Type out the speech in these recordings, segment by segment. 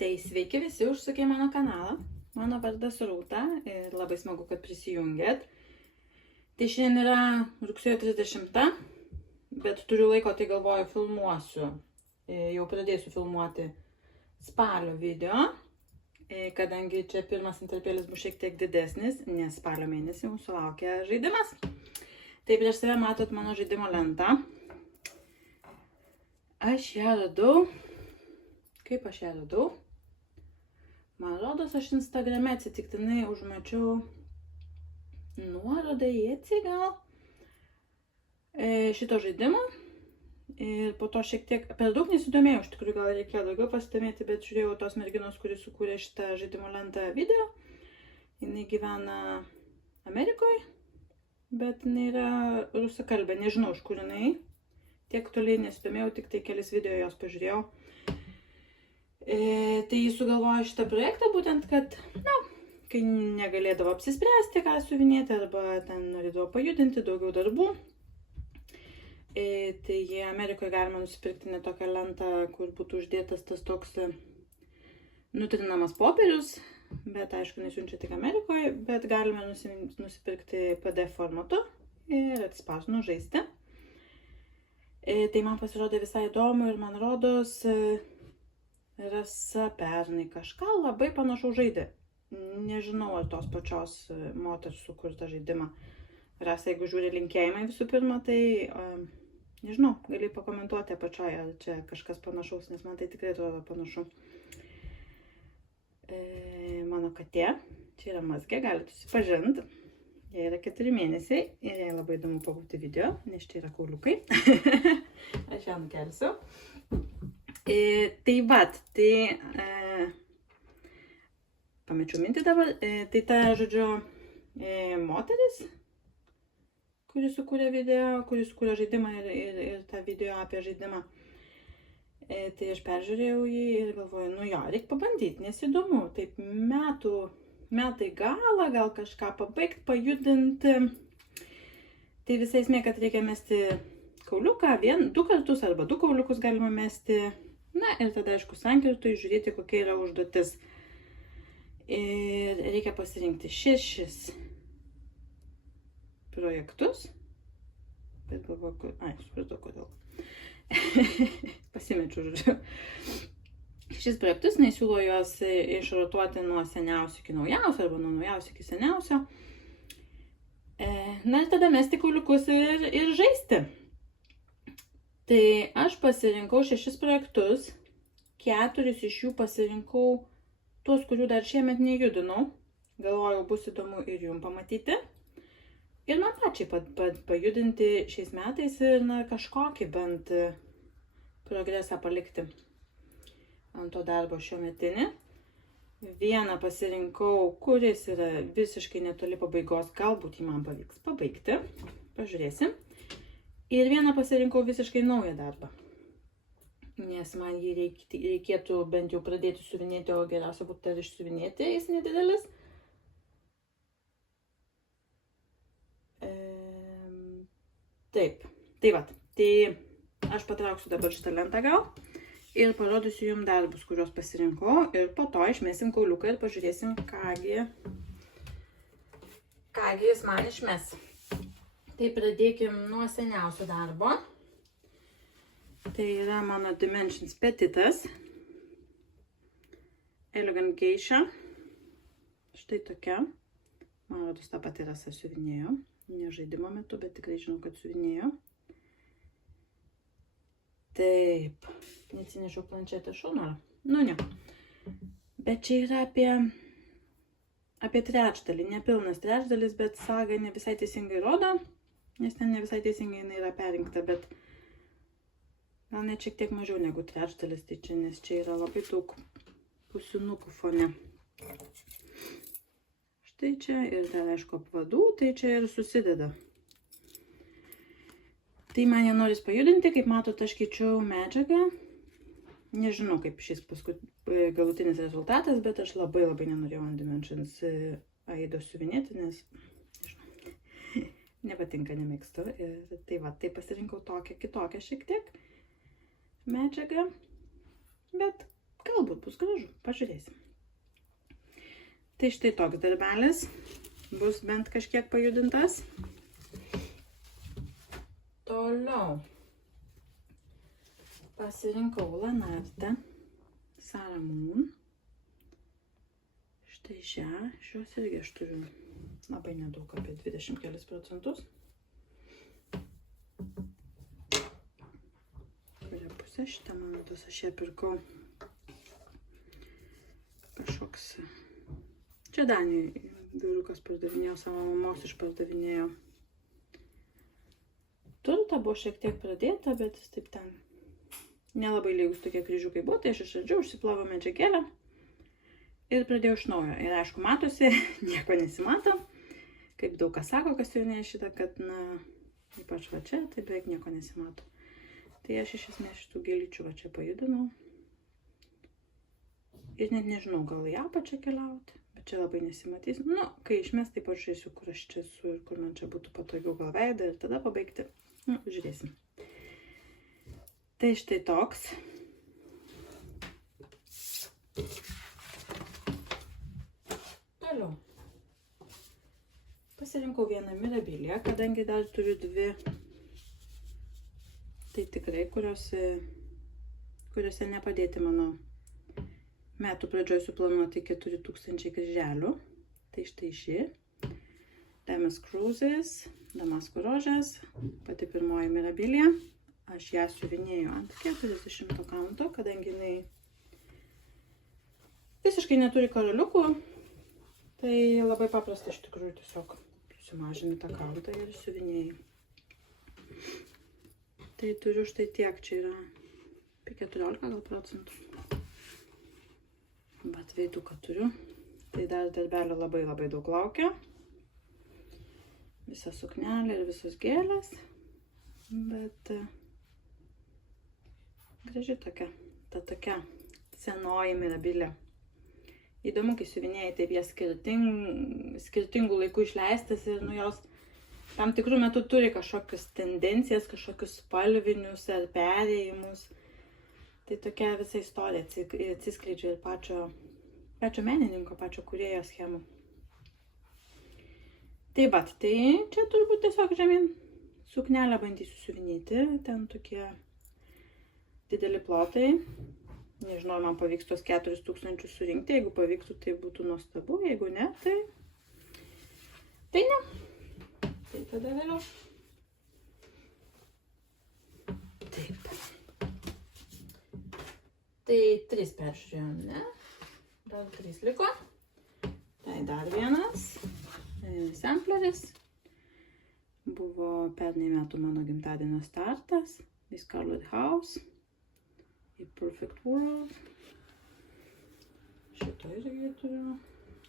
Tai sveiki visi užsukę į mano kanalą. Mano vardas Rūta ir labai smagu, kad prisijungėt. Tai šiandien yra rugsėjo 30, bet turiu laiko, tai galvoju, filmuosiu. Jau pradėsiu filmuoti spalio video, kadangi čia pirmas interpėlis bus šiek tiek didesnis, nes spalio mėnesį mūsų laukia žaidimas. Tai prieš save matot mano žaidimo lentą. Aš ją radau. Kaip aš ją radau? Man rodos, aš Instagrame atsitiktinai užmačiau nuorodą į Etsy gal šito žaidimo. Ir po to šiek tiek per daug nesidomėjau, iš tikrųjų gal reikėjo daugiau pasidomėti, bet žiūrėjau tos merginos, kuris sukūrė šitą žaidimo lentą video. Jinai gyvena Amerikoje, bet jinai yra rusakalbė, nežinau iš kur jinai. Tiek toliai nesidomėjau, tik tai kelis video jos pažiūrėjau. Tai jis sugalvojo šitą projektą būtent, kad, kai negalėdavo apsispręsti, ką siuvinėti, arba ten norėdavo pajudinti daugiau darbų. Tai Amerikoje galima nusipirkti ne tokią lentą, kur būtų uždėtas tas toks nutrinamas popierius, bet aišku, nesiunčia tik Amerikoje, bet galime nusipirkti PDF formatu ir atspausdinus žaisti. Tai man pasirodė visai įdomu ir man rodos, Rasa pernai kažką labai panašaus žaidė. Nežinau, ar tos pačios moters sukurtą žaidimą. Rasa, jeigu žiūri, linkėjimai visų pirma, tai nežinau, gali pakomentuoti apačioje, ar čia kažkas panašaus, nes man tai tikrai atrodo panašu. Mano katė, čia yra Mazgė, galite susipažinti. Jie yra 4 mėnesiai ir jai labai įdomu pabūti video, nes čia yra kauliukai. Aš ją nukelsiu. Tai pamečiau mintį dabar, tai ta, žodžiu, moteris, kuri sukūrė video, kuri sukūrė žaidimą ir tą video apie žaidimą. Tai aš peržiūrėjau jį ir galvoju, reikia pabandyti, nes įdomu, taip metai galą, gal kažką pabaigti, pajudinti. Tai visai esmė, kad reikia mesti kauliuką 2 kartus arba 2 kauliukus galima mesti. Na ir tada, aišku, sankirtui žiūrėti, kokia yra užduotis. Ir reikia pasirinkti 6 projektus. Bet galvoju, supratau, kodėl. Pasimečiau, žodžiu. 6 projektus, nes siūlo juos išrotuoti nuo seniausio iki naujausio, arba nuo naujausio iki seniausio. Na ir tada mesti kauliukus ir žaisti. Tai aš pasirinkau 6 projektus, 4 iš jų pasirinkau tuos, kurių dar šiemet nejudinau. Galvojau, bus įdomu ir jums pamatyti. Ir man pačiai pajudinti šiais metais ir kažkokį bent progresą palikti ant to darbo šio metinį. Vieną pasirinkau, kuris yra visiškai netoli pabaigos, galbūt jį man pavyks pabaigti. Pažiūrėsim. Ir vieną pasirinkau visiškai naują darbą, nes man jį reikėtų bent jau pradėti siuvinėti, o geriausia būtų dar išsiuvinėti, jis nedidelis. Taip, tai aš patrauksiu dabar šitą lentą gal ir parodysiu jums darbus, kuriuos pasirinkau ir po to išmesim kauliuką ir pažiūrėsim, kągi jis man išmes. Tai pradėkim nuo seniausio darbo. Tai yra mano Dimensions Petitas. Elegant Geisha. Štai tokia. Man rodos, tą patį Rasa siuvinėjo. Ne žaidimo metu, bet tikrai žinau, kad siuvinėjo. Taip. Neatsinešiau planšetę šaunarą. Ne. Bet čia yra apie trečdalį. Nepilnas trečdalis, bet saga ne visai teisingai rodo. Nes ten ne visai teisingai jinai yra perinkta, bet gal net šiek tiek mažiau negu trečdalis, tai čia, nes čia yra labai daug pusinukų fone. Štai čia ir dar, aišku, apvadų, tai čia ir susideda. Tai man jie noris pajudinti, kaip matot, aš keičiau medžiagą. Nežinau, kaip šis galutinis rezultatas, bet aš labai nenorėjau ant Dimensions Aidos siuvinėti, nes nepatinka, nemėgstu. Tai pasirinkau tokią kitokią šiek tiek medžiagą, bet galbūt bus gražu, pažiūrėsim. Tai štai toks darbelis, bus bent kažkiek pajudintas. Toliau pasirinkau Lanarte Sarah Moon. Štai šios irgi aš turiu labai nedaug, apie 20 kelis procentus. Kuria pusė šitą, man atrodo, aš ją pirkau kažkoks. Čia Danijoje vyrukas pardavinėjo, savo mamos išpardavinėjo. Turta buvo šiek tiek pradėta, bet jis taip ten nelabai lygus tokie kryžiukai buvo, tai aš išradžiau, užsiplovau medžiagėlę ir pradėjau iš naujo. Ir aišku, matosi, nieko nesimato. Kaip daug kas sako, kas siuvinėja šitą, kad, ypač va čia, tai beveik nieko nesimato. Tai aš iš esmės šitų gėlyčių va čia pajudinau. Ir net nežinau, gal į apačią keliauti, bet čia labai nesimatys. Kai išmes, tai pažiūrėsiu, kur aš čia esu ir kur man čia būtų patogiau gal veidą ir tada pabaigti. Žiūrėsim. Tai štai toks. Toliau. Pasirinkau vieną Mirabilię, kadangi dar turiu dvi. Tai tikrai, kuriuose nepadėti mano metų pradžioj suplanuoti 4000 kryželių. Tai štai ši. Diamonds Cruises, Damasko rožės, pati pirmoji Mirabilia. Aš ją siuvinėjau ant 40 kanto, kadangi jinai visiškai neturi karoliukų. Tai labai paprasta iš tikrųjų, tiesiog susimažini tą kantą ir siuvinėjai. Tai turiu štai tiek, čia yra apie 14 procentų. Bet veiduką turiu. Tai dar darbelio labai daug laukia. Visa suknelė ir visos gėlės. Bet graži tokia, ta tokia senoji Mirabilia. Įdomu, kai siuvinėjai, taip jie skirtingų laikų išleistas ir jos tam tikrų metų turi kažkokius tendencijas, kažkokius spalvinius ar perėjimus. Tai tokia visa istorija atsiskleidžia ir pačio menininko, pačio kūrėjo schemų. Tai čia turbūt tiesiog žemyn suknelę bandysiu siuvinėti, ten tokie dideli plotai. Nežinau, ar man pavyks tos 4000 surinkti, jeigu pavyktų, tai būtų nuostabu, jeigu ne, tai ne. Tai tada vėliau. Taip. Tai 3 peržiūrėjom, ne? Dar 3 liko. Tai dar vienas. Sampleris. Buvo pernai metų mano gimtadienio startas. The Scarlet House. A Perfect World. Šito irgi turiu.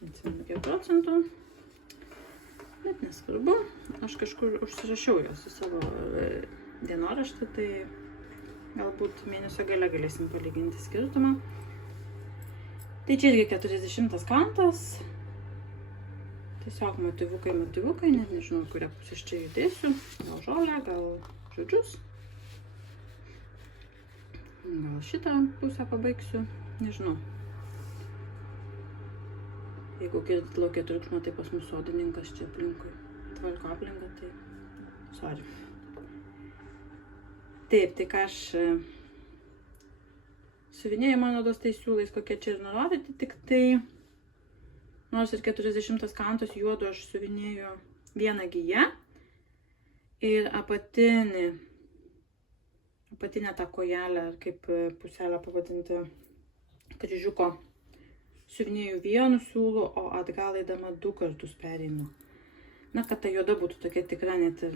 Atsimenu kiek procentų. Bet nesvarbu. Aš kažkur užsirašiau jos į savo dienoraštį, tai galbūt mėnesio gale galėsim palyginti skirtumą. Tai čia irgi 40 kantas. Tiesiog motyvukai, net nežinau, kurią pusę aš čia judėsiu. Gal žolę, gal žodžius. Gal šitą pusę pabaigsiu, nežinau. Jeigu girdit laukia triukšmą, tai pas mus sodininkas čia aplinkui tvarko aplinką, tai sorry. Taip, tai ką aš siuvinėjau, man rodos, tai siūlais kokie čia ir nurodyti, tik tai nors ir 40 kantos juodu aš siuvinėjau vieną giją ir apatinę tą kojelę, ar kaip puselę pavadinti, kryžiuko siuvinėjau vienu siūlu, o atgal eidama 2 kartus pereinu. Kad ta juoda būtų tokia tikra net ir,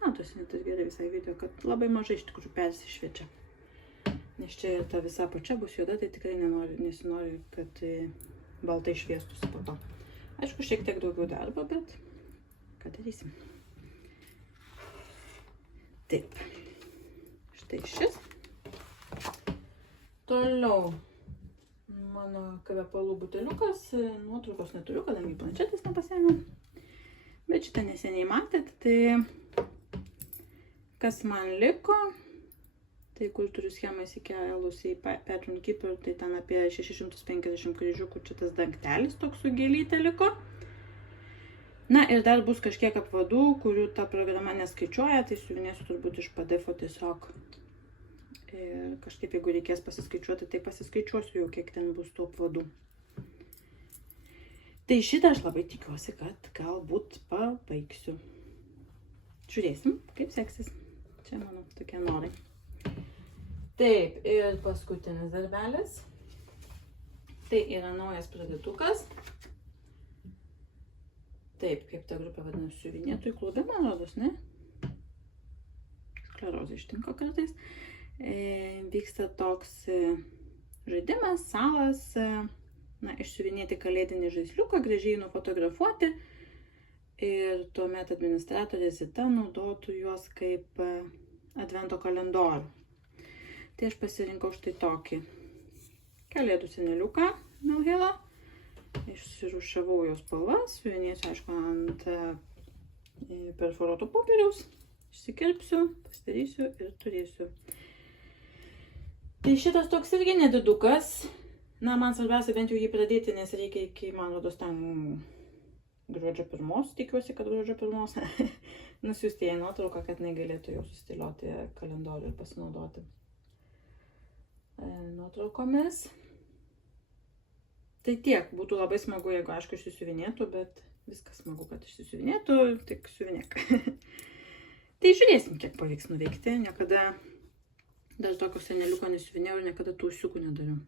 matosi net ir gerai visai video, kad labai mažai iš tikrųjų persišviečia. Nes čia ir ta visa apačia bus juoda, tai tikrai nesinori, kad baltai šviestųsi po to. Aišku, šiek tiek daugiau darbo, bet ką darysim. Taip. Štai šis. Toliau mano kvepalų buteliukas. Nuotraukos neturiu, kadangi planšetės nepasiėmiau. Bet šitą neseniai matėt, tai kas man liko, Tai kur turiu schemą įsikėlusi į Pattern Keeper, tai ten apie 650 kryžiukų čia tas dangtelis toks su gėlytė liko. Na ir dar bus kažkiek apvadų, kurių ta programa neskaičiuoja, tai siuvinėsiu turbūt iš PDF tiesiog. Ir kažkaip jeigu reikės pasiskaičiuoti, tai pasiskaičiuosiu jau, kiek ten bus tų apvadų. Tai šitą aš labai tikiuosi, kad galbūt pabaigsiu. Žiūrėsim, kaip seksis. Čia mano tokie norai. Taip, ir paskutinis darbelis. Tai yra naujas pradėtukas. Taip, kaip ta grupė vadinasi, siuvinėtojų klube, man rodos, ne? Sklerozė ištinka kartais. Vyksta toks žaidimas, salas, išsiuvinėti kalėdinį žaisliuką, gražiai nufotografuoti. Ir tuomet administratorė Zita naudotų juos kaip advento kalendorių. Tai aš pasirinkau štai tokį kalėdų seneliuką Milhilo. Išsirušavau jos spalvas, siuvinėsiu, aišku, ant perforuoto popieriaus. Išsikirpsiu, pasidarysiu ir turėsiu. Tai šitas toks irgi nedidukas. Na, man svarbiausia bent jau jį pradėti, nes reikia iki, man rodos, ten gruodžio 1, tikiuosi, kad gruodžio 1, nusiųsti jai nuotrauką, kad negalėtų jau sustilioti kalendorių ir pasinaudoti nuotraukomis. Tai tiek, būtų labai smagu, jeigu aišku išsisiuvinėtų, bet viskas smagu, kad išsisiuvinėtų, tik siuvinėk. Tai žiūrėsim, kiek pavyks nuveikti. Niekada dar tokio seneliuko nesiuvinėjau ir niekada tų ūsiukų nedariau.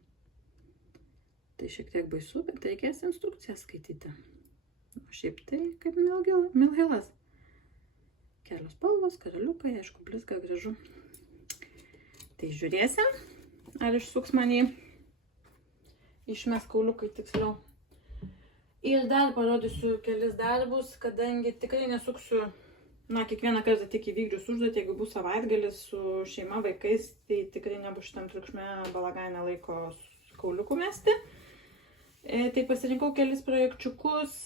Tai šiek tiek baisu, bet reikės instrukciją skaityti. O šiaip tai kaip Milhilas. Kelios spalvos, karaliukai, aišku, blizga, gražu. Tai žiūrėsim, ar išsuks man jį. Išmes kauliukai tiksliau. Ir dar parodysiu kelis darbus, kadangi tikrai nesuksiu, kiekvieną kartą tik įvykdžius užduotį, jeigu bus savaitgalis su šeima, vaikais, tai tikrai nebus šitam triukšme balagane laiko kauliukų mesti. Tai pasirinkau kelis projekčiukus,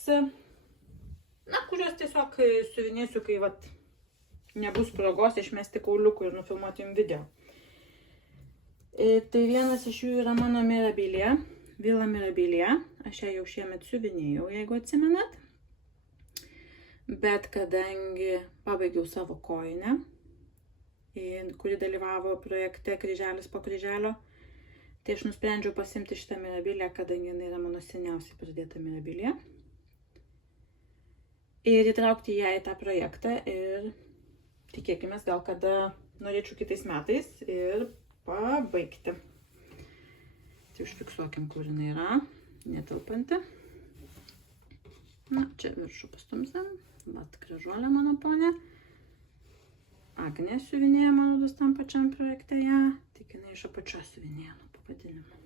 kuriuos tiesiog siuvinėsiu, kai nebus progos išmesti kauliukų ir nufilmuoti jums video. Tai vienas iš jų yra mano Mirabilia. Vila Mirabilia, aš ją jau šiemet siuvinėjau, jeigu atsimenat. Bet kadangi pabaigiau savo kojinę, kuri dalyvavo projekte Kryželis po kryželio, tai aš nusprendžiau pasimti šitą Mirabilią, kadangi jinai yra mano seniausiai pradėta Mirabilia. Ir įtraukti ją į tą projektą ir tikėkime, gal kada norėčiau kitais metais ir pabaigti. Tai užfiksuokim, kur jinai yra, netelpanti. Na, čia viršų pastumsim. Vat gražuolė mano ponė. Agnė siuvinėja, man rodos, tam pačiam projekte ją. Tik jinai iš apačios siuvinėja nuo pavadinimo.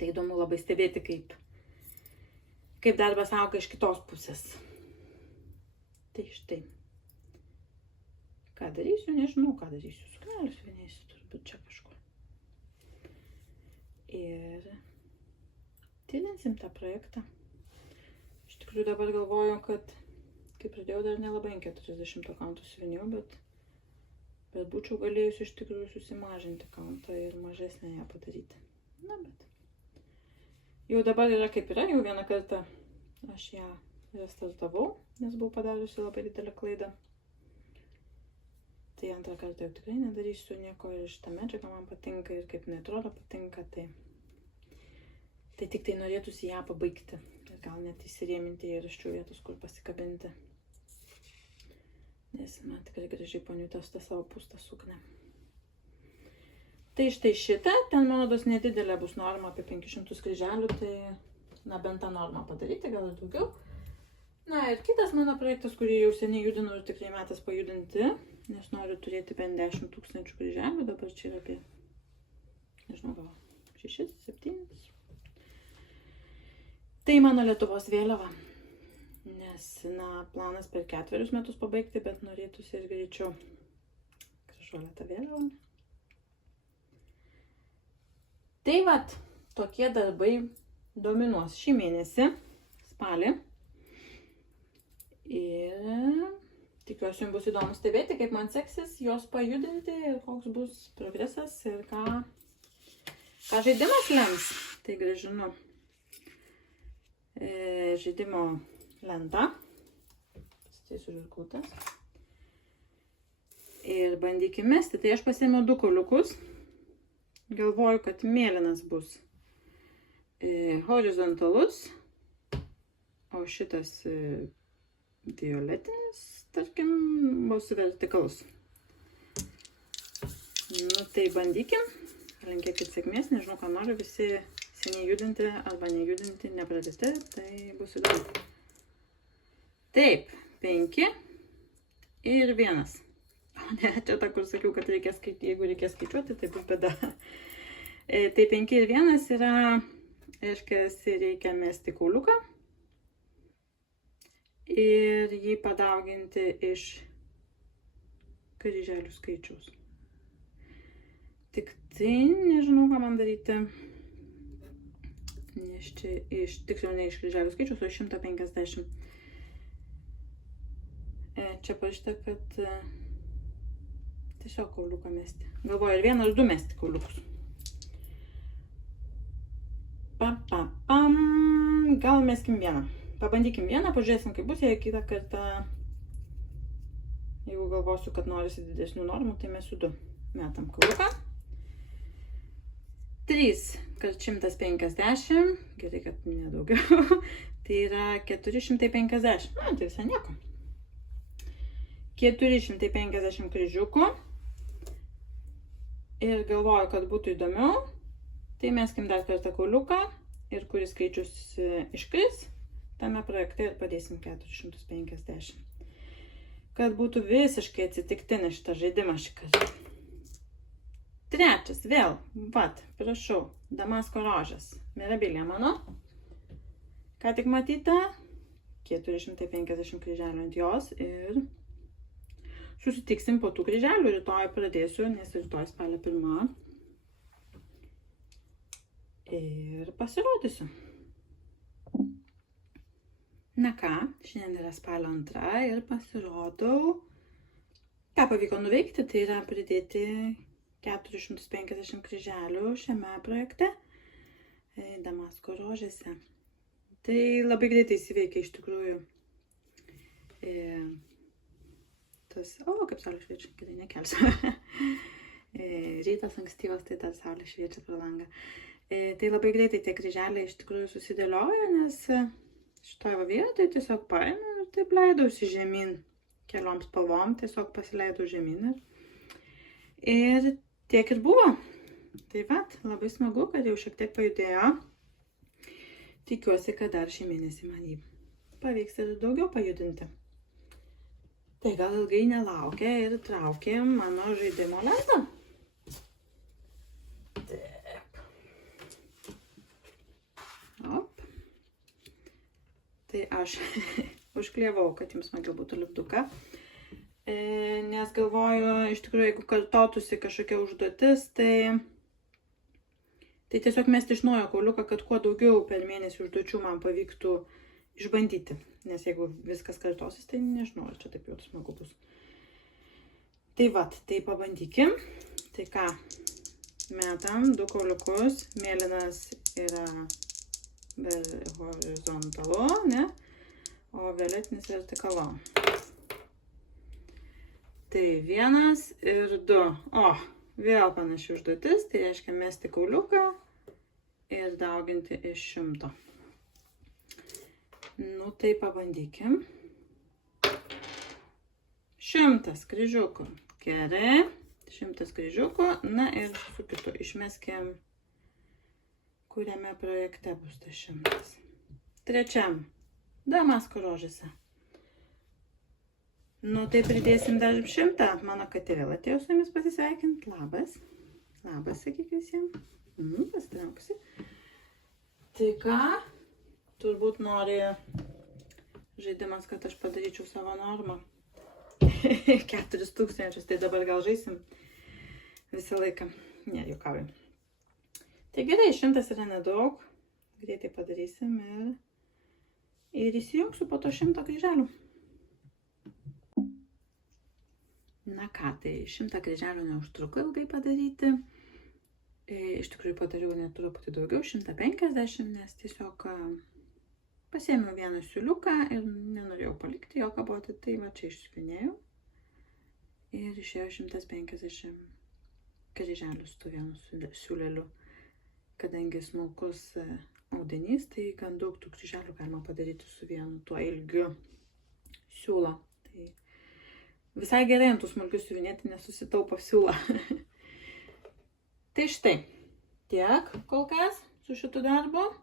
Tai įdomu labai stebėti, kaip darbas auga iš kitos pusės. Tai štai. Ką darysiu? Nežinau, ką darysiu. Suknelę siuvinėsiu, turbūt čia kažkur. Ir tyrinsim tą projektą. Iš tikrųjų dabar galvoju, kad kai pradėjau dar nelabai 40 kauntų siuvinėjau, bet būčiau galėjusi iš tikrųjų susimažinti kauntą ir mažesnę ją padaryti. Na, bet jau dabar yra kaip yra, jau vieną kartą aš ją restartavau, nes buvau padariusi labai didelę klaidą. Tai antrą kartą jau tikrai nedarysiu nieko ir šitą medžiagą man patinka ir kaip neatrodo patinka, tai tik tai norėtųsi ją pabaigti ir gal net įsirėminti ir iščių vietos, kur pasikabinti. Nes man tikrai gražiai paniutęs tą savo pūstą suknę. Tai štai šitą, ten man rodos nedidelė bus norma apie 500 kryželių, tai bent tą normą padaryti, gal ir daugiau. Na ir kitas mano projektas, kurį jau seniai judinu ir tikrai metas pajudinti, nes noriu turėti bent 10 000 kryželių, dabar čia yra apie, nežinau, gal 6-7. Tai mano Lietuvos vėliava, nes, planas per 4 metus pabaigti, bet norėtųsi ir greičiau. Gražuolė ta vėliava. Tai vat, tokie darbai dominuos šį mėnesį, spalį. Ir Tikiuosi, jums bus įdomu stebėti, kaip man seksis jos pajudinti ir koks bus progresas ir ką žaidimas lems. Tai grąžinu žaidimo lentą. Pasiteisiu žirklutes. Ir bandykim mesti. Tai aš pasiėmiau 2 kauliukus. Galvoju, kad mėlynas bus horizontalus, o šitas violetinis, tarkim, bus vertikalus. Nu, tai bandykim. Linkėkit sėkmės, nežinau, ką noriu, visi seniai judinti arba nejudinti, nepradėti, tai bus įdomu. Taip, 5 ir 1. O ne, čia ta, kur sakiau, kad jeigu reikės skaičiuoti, tai bus bėda. Tai 5 ir 1 yra, reiškia, reikia mesti kauliuką ir jį padauginti iš kryželių skaičiaus. Tik tai nežinau, ką man daryti, nes čia tiksliau ne iš kryželių skaičiaus, o iš 150. Čia parašyta, kad tiesiog kauliuką mesti. Galvoju, ir 1 ar 2 mesti kauliukus. Gal meskim 1. Pabandykim 1, pažiūrėsim, kaip bus, jei kitą kartą, jeigu galvosiu, kad norisi didesnių normų, tai mesiu 2. Metam kauliuką. 3 kart 150, gerai, kad nedaugiau, tai yra 450. Tai visai nieko. 450 kryžiukų. Ir galvoju, kad būtų įdomiau, tai meskim dar kartą kauliuką ir kuris skaičius iškris, tame projekte ir padėsim 450. Kad būtų visiškai atsitiktinis šitas žaidimas šį kartą. 3, vėl, prašau, Damasko rožės. Mirabilia mano. Ką tik matyta, 450 kryželių ant jos ir susitiksim po tų kryželių. Rytoj pradėsiu, nes rytoj spalio 1. Ir pasirodysiu. Na ką, šiandien yra spalio 2 ir pasirodau. Ką pavyko nuveikti, tai yra pridėti 450 kryželių šiame projekte Damasko rožėse. Tai labai greitai įsiveikia iš tikrųjų. Kaip saulė šviečia, gerai, nekelsiu. Rytas ankstyvas, tai ta saulė šviečia pro langą. Tai labai greitai tie kryželiai iš tikrųjų susidėlioja, nes šitoje vietoje tiesiog paėmiau ir taip leidausi žemyn. Keliom spalvom tiesiog pasileidau žemyn. Ir tiek ir buvo. Tai labai smagu, kad jau šiek tiek pajudėjo. Tikiuosi, kad dar šį mėnesį man jį pavyks ir daugiau pajudinti. Tai gal ilgai nelaukia ir traukėm mano žaidimo lentą. Tai aš užklievau, kad jums smagiau būtų lipduką, nes galvoju, iš tikrųjų, jeigu kartotųsi kažkokia užduotis, tai tiesiog mesti iš naujo kauliuką, kad kuo daugiau per mėnesį užduočių man pavyktų išbandyti, nes jeigu viskas kartosis, tai nežinau, ar čia taip jau smagu bus. Tai tai pabandykim. Tai ką, metam 2 kauliukus, mėlynas yra horizontalu, ne? O violetinis vertikalu. Tai 1 ir 2. O, vėl panaši užduotis, tai reiškia mesti kauliuką ir dauginti iš 100. Nu, tai pabandykim. 100 kryžiukų. Gerai. 100 kryžiukų. Na ir su kitu išmeskim, kuriame projekte bus tas 100. 3. Damasko rožėse. Nu, tai pridėsim dar 100. Mano katė vėl atėjo su jumis pasisveikinti. Labas. Labas, sakyk visiems. Pasitrauksi. Tai ką? Turbūt nori žaidimas, kad aš padaryčiau savo normą. 4000, tai dabar gal žaisim visą laiką. Ne, juokauju. Tai gerai, 100 yra nedaug. Greitai padarysim ir įsijungsiu po to 100 kryželių. Na ką, tai 100 kryželių neužtruko ilgai padaryti. Iš tikrųjų padariau net truputį daugiau, 150, nes tiesiog pasiėmiau vieną siūliuką ir nenorėjau palikti jo kaboti, tai va čia išsiuvinėjau. Ir išėjo 150 kryželių su vienu siūleliu. Kadangi smulkus audinys, tai gan daug tų kryželių galima padaryti su vienu tuo ilgiu siūlo. Tai visai gerai ant tų smulkių siuvinėti, nes susitaupo siūlą. Tai štai, tiek kol kas su šitu darbu.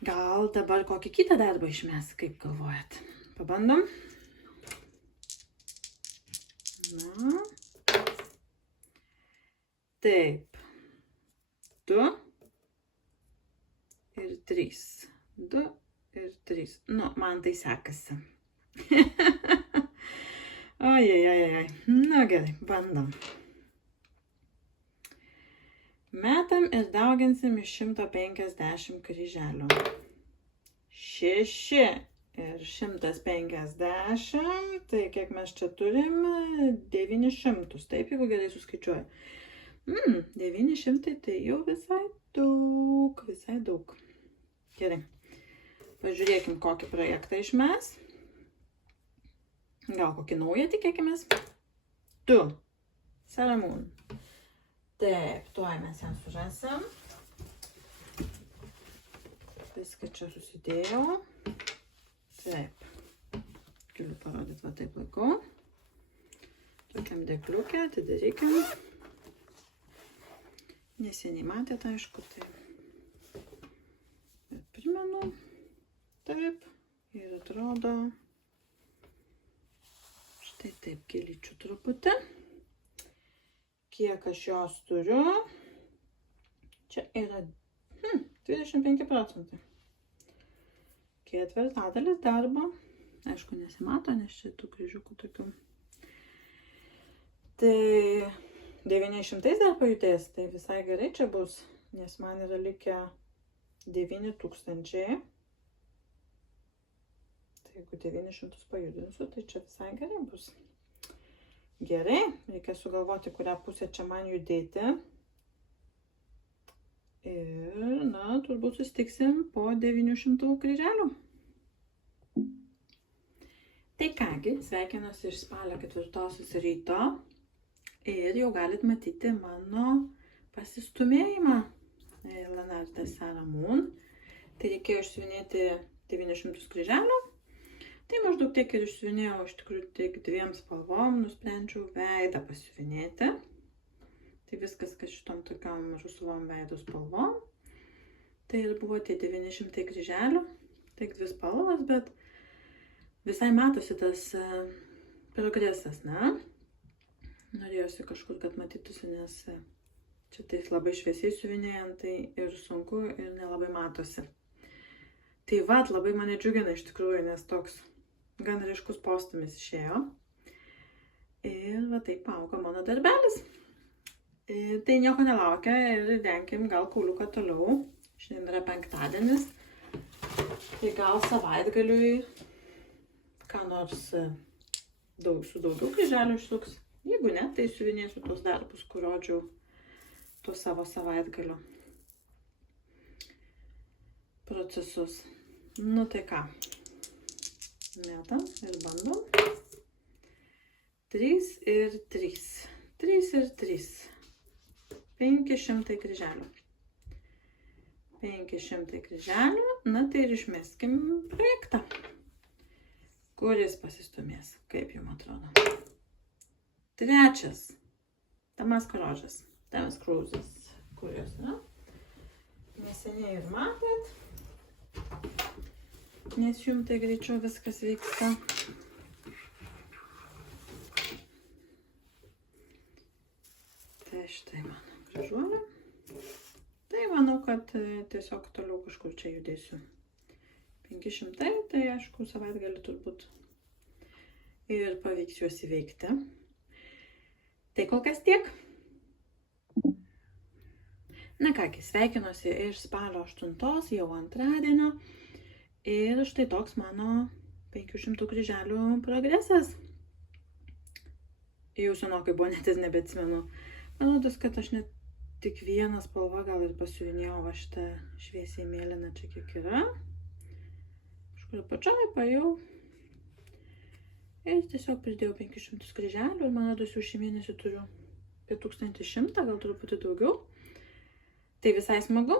Gal dabar kokį kitą darbą išmes, kaip galvojat? Pabandom. Na. Taip. 2 ir 3. 2 ir 3. Nu, man tai sekasi. Ojej. Nu gerai, bandom. Metam ir dauginsim iš 150 kryželių. 6 ir 150, tai kiek mes čia turim? 900, taip, jeigu gerai suskaičiuoju. 900, tai jau visai daug. Gerai. Pažiūrėkim, kokį projektą išmes. Gal kokį naują tikėkimės. 2. Salamūn. Taip, tuoj mes ją surasim. Viską čia susidėjau. Taip. Galiu parodyti, va taip laikau. Tokiam dėkliukė, atidarykim. Neseniai matėte, aišku, tai. Ir primenu. Taip. Ir atrodo. Štai taip, gėlyčių truputį. Kiek aš jos turiu? Čia yra 25%. Ketvirtadalis darbo. Aišku, nesimato, nes čia tų kryžiukų tokių. Tai 900 dar pajudės, tai visai gerai čia bus, nes man yra likę 9000. Tai jeigu 900 pajudinsiu, tai čia visai gerai bus. Gerai, reikia sugalvoti, kurią pusę čia man judėti. Ir, na, turbūt susitiksim po 900 kryželių. Tai kągi, sveikinuosi iš spalio 4 ryto. Ir jau galit matyti mano pasistumėjimą. Leonardo Salamūn. Tai reikėjo išsiuvinėti 900 kryželių. Tai maždaug tiek ir išsiuvinėjau, iš tikrųjų tik 2 spalvom, nusprendžiau veidą pasiuvinėti. Tai viskas, kas šitom tokiom rusvom veido spalvom. Tai ir buvo tie 900 kryželių, tik 2 spalvos, bet visai matosi tas progresas, na. Norėjosi kažkur, kad matytųsi, nes čia tais labai šviesiai siuvinėjant, tai ir sunku, ir nelabai matosi. Tai vat, labai mane džiugina iš tikrųjų, nes toks gan ryškus postūmis išėjo. Ir va taip auga mano darbelis. Tai nieko nelaukia ir denkim gal kauliuką toliau. Šiandien yra penktadienis. Tai gal savaitgaliui ką nors su daugiau kryželių išsuks. Jeigu ne, tai siuvinėsiu tos darbus, kur rodžiau to savo savaitgalio procesus. Nu tai ką. Metam ir bandom. 3 ir 3. 3 ir 3. 500 kryželių. 500 kryželių. Na tai ir išmeskim projektą. Kuris pasistumės, kaip jums atrodo. 3. Damasko rožės. Damask roses. Kurios yra. Neseniai ir matėt. Nes jums tai greičiau viskas vyksta. Tai štai mano kryžuolė. Tai manau, kad tiesiog toliau kažkur čia judėsiu. 500, tai aišku, savaitgalį turbūt ir pavyks juos įveikti. Tai kol kas tiek. Na kągi, sveikinuosi iš spalio 8, jau antradienio. Ir štai toks mano 500 kryželių progresas. jau senokai buvo, net nebeatsimenu. Man rodos, kad aš net tik vieną spalvą gal ir pasiuvinėjau, va šitą šviesiai mėlyną čia kiek yra. Kažkur pačioj pajau. Ir tiesiog pridėjau 500 kryželių ir man rodos jau šį mėnesį turiu apie 1100, gal truputį daugiau. Tai visai smagu,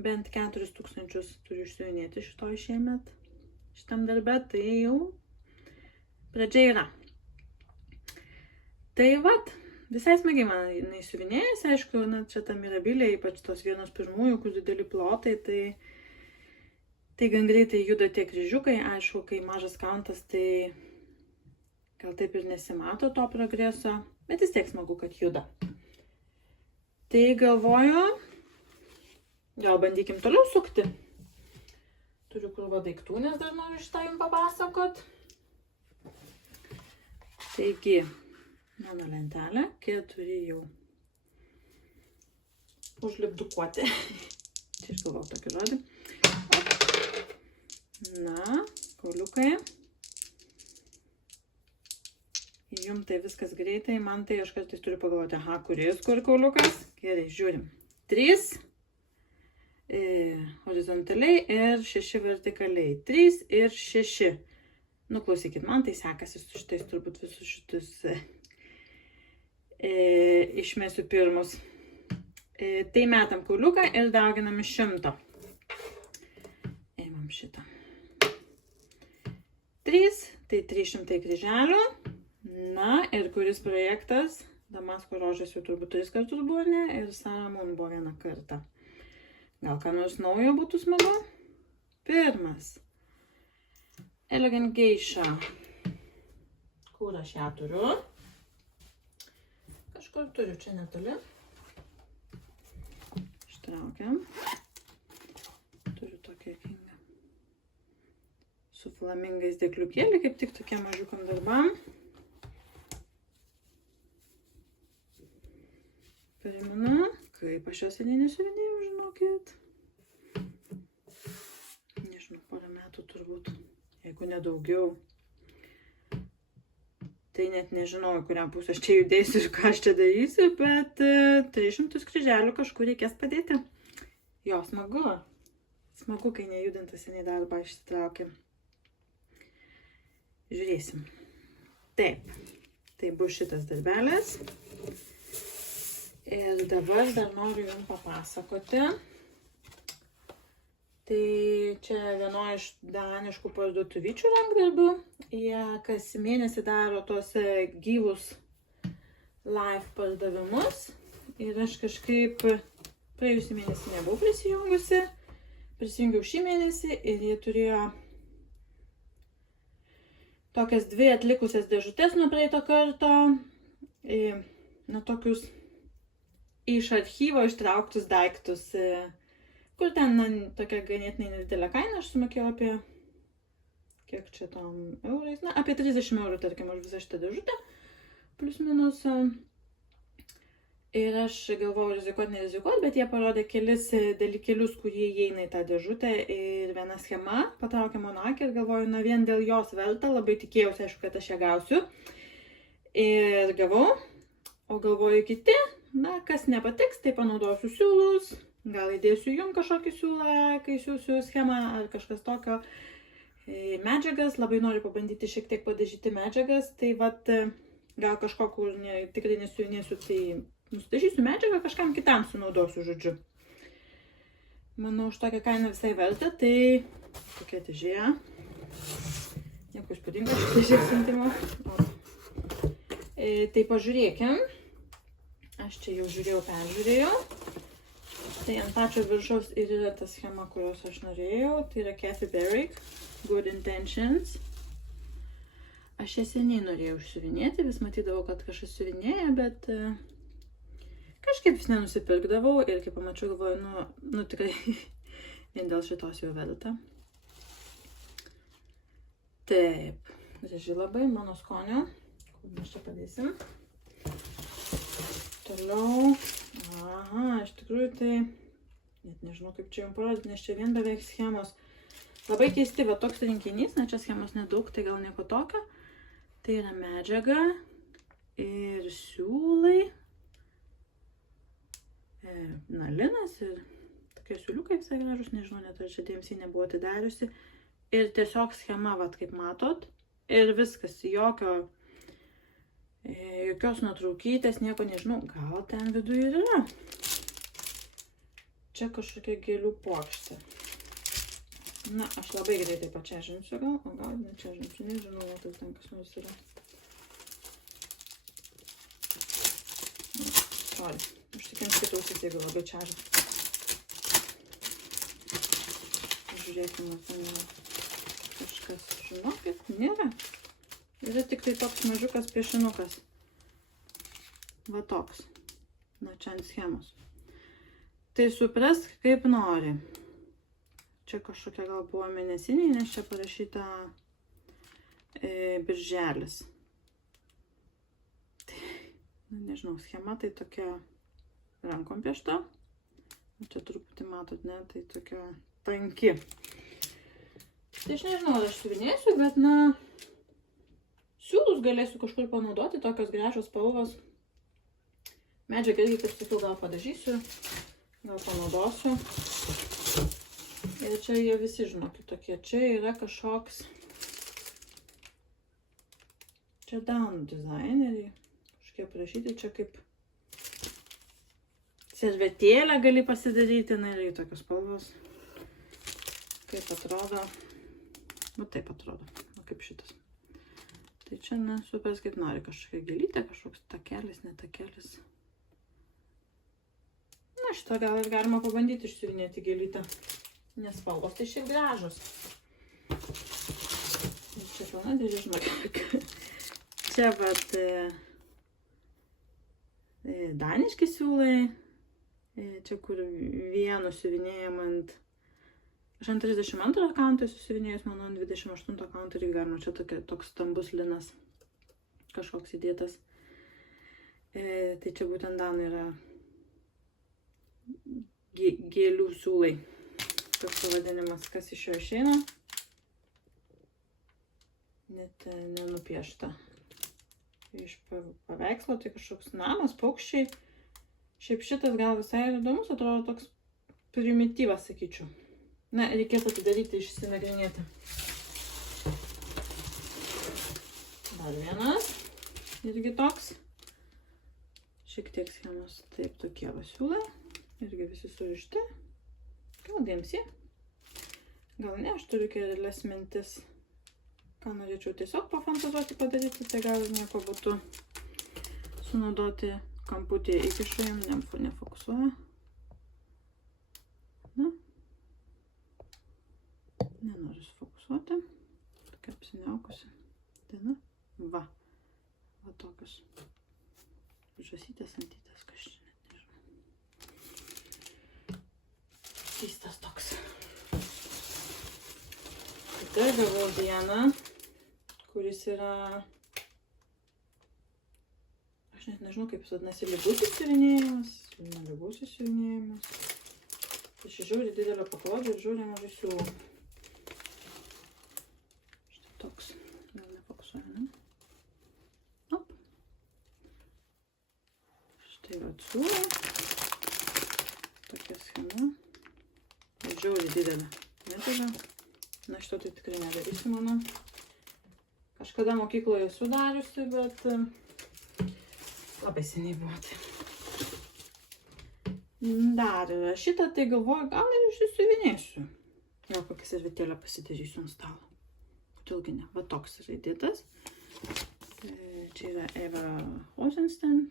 bent 4000 turiu išsiuvinėti šitoj šiemet, šitam darbe, tai jau pradžia yra. Tai vat, visai smagiai man neįsiuvinėjęs, aišku, čia ta Mirabilia, ypač tos vienos pirmųjų, kur dideli plotai, tai gan greitai juda tie kryžiukai, aišku, kai mažas kauntas, tai gal taip ir nesimato to progreso, bet vis tiek smagu, kad juda. Tai galvoju, gal bandykim toliau sukti. Turiu krūvą daiktų, nes dar noriu šitą jums papasakot. Taigi, mano lentelė 4 jau užlipdukuoti. Čia išgalvau tokį žodį. Na, kauliukai. Jums tai viskas greitai, man tai aš kartais turiu pagalvoti, aha, kuris kur kauliukas. Gerai, žiūrim. 3 horizontaliai ir 6 vertikaliai. 3 ir 6. Nu, klausykit, man tai sekasi su šitais turbūt visus šitus išmesiu pirmus. Tai metam kauliuką ir dauginam iš 100. Ėmam šitą. 3, tai 300 kryželių. Na, ir kuris projektas, Damasko rožės jau turbūt 3 kartus buvo, ne, ir Saramon buvo 1 kartą. Gal ką nors naujo būtų smagu? Pirmas. Elegant Geisha. Kur aš ją turiu? Kažkur turiu, čia netoli. Ištraukiam. Turiu tokią kingą. Su flamingais dėkliukėlį, kaip tik tokie mažiukam darbam. Primenu, kaip aš jos seniai nesiuvinėjau, žinokit. Nežinau, porą metų turbūt, jeigu nedaugiau. Tai net nežinau, į kurią pusę aš čia judėsiu ir ką aš čia darysiu, bet 300 kryželių kažkur reikės padėti. Jo, smagu. Smagu, kai nejudintas seniai darbą išsitraukiam. Žiūrėsim. Taip, tai bus šitas darbelis. Ir dabar dar noriu jums papasakoti. Tai čia vieno iš daniškų parduotuvyčių rankdarbių. Jie kas mėnesį daro tos gyvus live pardavimus. Ir aš kažkaip praėjusį mėnesį nebuvau prisijungusi. Prisijungiau šį mėnesį ir jie turėjo tokias 2 atlikusias dėžutės nuo praeito karto. Na, tokius iš archyvo ištrauktus daiktus, kur ten tokia ganėtinai nedidelė kaina, aš sumokėjau apie, kiek čia tom eurais, na, apie 30 eurų, tarkim, už visą šitą dėžutę, plus minus. Ir aš galvojau rizikuoti, nerizikuoti, bet jie parodė kelis dalykėlius, kurie įeina į tą dėžutę ir viena schema patraukė mano akį ir galvoju, na, vien dėl jos verta, labai tikėjausi, aišku, kad aš ją gausiu. Ir gavau, o galvoju kiti. Na, kas nepatiks, tai panaudosiu siūlus, gal įdėsiu jums kažkokį siūlą, kai siūsiu schemą ar kažkas tokio. Medžiagas, labai noriu pabandyti šiek tiek padažyti medžiagas, tai vat, gal kažko, kur tikrai nesiuvinėsiu, tai nusidažysiu medžiagą, kažkam kitam sunaudosiu, žodžiu. Manau, už tokią kainą visai verta, tai tokia dėžė. Nieko įspūdingo dėžė siuntimo. Tai pažiūrėkim. Aš čia jau žiūrėjau, peržiūrėjau. Tai ant pačio viršaus ir yra ta schema, kurios aš norėjau. Tai yra Kathy Barrick, Good Intentions. Aš ją seniai norėjau išsiuvinėti, vis matydavau, kad kažkas siuvinėja, bet kažkaip vis nenusipirkdavau. Ir kai pamačiau, galvoju, nu tikrai vien dėl šitos jau verta. Taip, graži labai, mano skonio. Kur mes čia padėsim? Toliau, aha, iš tikrųjų tai, net nežinau kaip čia jums parodyti, nes čia vien beveik schemos. Labai keisti, va toks rinkinys, na čia schemos nedaug, tai gal nieko tokio. Tai yra medžiaga ir siūlai. Nalinas ir tokie siūliukai visai gražus, nežinau, net ar čia dėmesį nebuvo atidariusi. Ir tiesiog schema, vat kaip matot. Ir viskas, jokios nuotraukytės, nieko nežinau, gal ten viduje ir yra. Čia kažkokia gėlių puokštė. Na, aš labai greitai pačiažinsiu gal, o gal nečiažinsiu, nežinau, tas ten kas nors yra. Sorry, aš tikims kitausis, jeigu labai čiažu. Žiūrėkime, ten kažkas, žinokit, nėra. Yra tik tai toks mažiukas piešinukas. Va toks. Na, čia ant schemos. Tai suprask, kaip nori. Čia kažkokia gal buvo mėnesiniai, nes čia parašyta birželis. Tai, nežinau, schema tai tokia rankom piešta. Čia truputį matot, ne, tai tokia tanki. Tai aš nežinau, ar aš siuvinėsiu, bet, na, siūlus galėsiu kažkur panaudoti, tokios gražios spalvos. Medžiagą irgi, kaip sakiau, gal padažysiu, gal panaudosiu. Ir čia jie visi, žinokit, tokie. Čia yra kažkoks, čia Down dizaineriai, kažkiek prašyti, čia kaip servetėlę gali pasidaryti, na ir tokios spalvos. Kaip atrodo, nu taip atrodo, nu kaip šitas. Tai čia nesupras kaip nori, kažkokia gėlytė, kažkoks takelis, netakelis. Na, šito gal ir galima pabandyti išsiuvinėti gėlytę, nes spalvos tai šiaip gražus. Ir čia pilna dėžė, žinok. Čia vat daniški siūlai, čia kur vienu siuvinėjam ant, aš ant 32 kanto susiuvinėjus, mano ant 28 kanto irgi galima, čia toks stambus linas kažkoks įdėtas. Tai čia būtent danų yra gėlių siūlai, toks pavadinimas, kas iš jo išeina, net nenupiešta. Iš paveikslo tai kažkoks namas, paukščiai. Šiaip šitas gal visai įdomus, atrodo toks primityvas, sakyčiau. Na, reikės atidaryti, išsinagrinėti. Dar vienas, irgi toks. Šiek tiek schemos, taip, tokie siūlai. Irgi visi surišti. Gal dėmesį? Gal ne, aš turiu kelias mintis, ką norėčiau tiesiog pafantazuoti padaryti, tai gal nieko būtų sunaudoti kamputį įkišu, nefokusuoja. Na, nenoriu sufokusuoti. Tokia apsiniaukusi. Diena. Va tokios žasytės, antytės, kažkaip. Keistas toks. Tada gavau vieną, kuris yra, aš net nežinau kaip jis vadinasi, lygusis siuvinėjimas, nelygusis siuvinėjimas. Iš žiūri didelio paklodžio ir žiūri mažai siūlų. Štai toks, gal nefokusuoja, ne? Op. Štai va siūlai. Tokia schema. Žiauriai didelė medžiaga. Na, šito tai tikrai nedarysiu, manau. Kažkada mokykloje esu dariusi, bet labai seniai buvo tai. Dar šitą tai galvoju, gal ir išsiuvinėsiu. Gal kokį servetėlę pasidarysiu ant stalo. Kodėlgi ne? Va toks yra įdėtas. Čia yra Eva Rosenstein.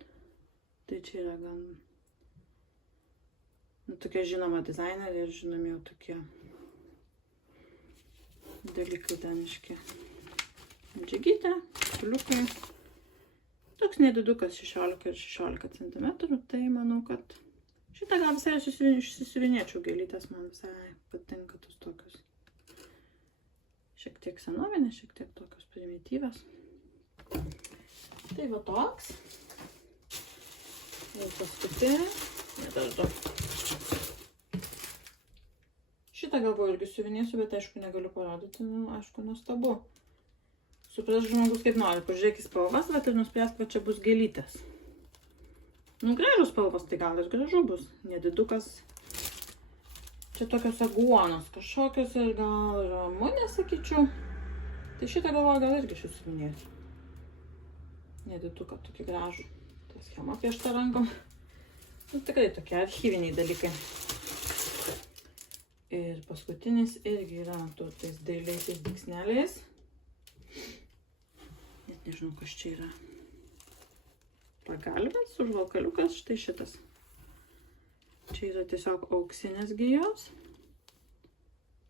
Tai čia yra gan tokia žinoma dizainerė ir žinomi jau tokie dalykai daniški. Medžiagytė, siūliukai. Toks nedidukas 16 ir 16 cm. Tai manau, kad šitą gal visai išsisiuvinėčiau gėlytės, man visai patinka tos tokios. Šiek tiek senovinės, šiek tiek tokios primityvės. Tai va toks. Ir paskutinė. Nedaždu. Šitą galvoju irgi siuvinėsiu, bet aišku negaliu parodyti, nu, aišku, nuostabu. supras žmogus kaip nori, pažiūrėk į spalvas, bet ir nuspręsk, kad čia bus gėlytės. Nu, gražus spalvas, tai gal ir gražu bus, nedidukas. Čia tokios aguonos kažkokios ir gal ramunės, sakyčiau. Tai šitą galvoju, gal irgi išsiuvinėsiu. Nediduką tokį gražų. Tai schema piešta rankom. Nu, tikrai tokie archyviniai dalykai. Ir paskutinis irgi yra tais dailiaisiais dygsneliais. Net nežinau, kas čia yra. Pagalvės, užvalkaliukas, štai šitas. Čia yra tiesiog auksinės gijos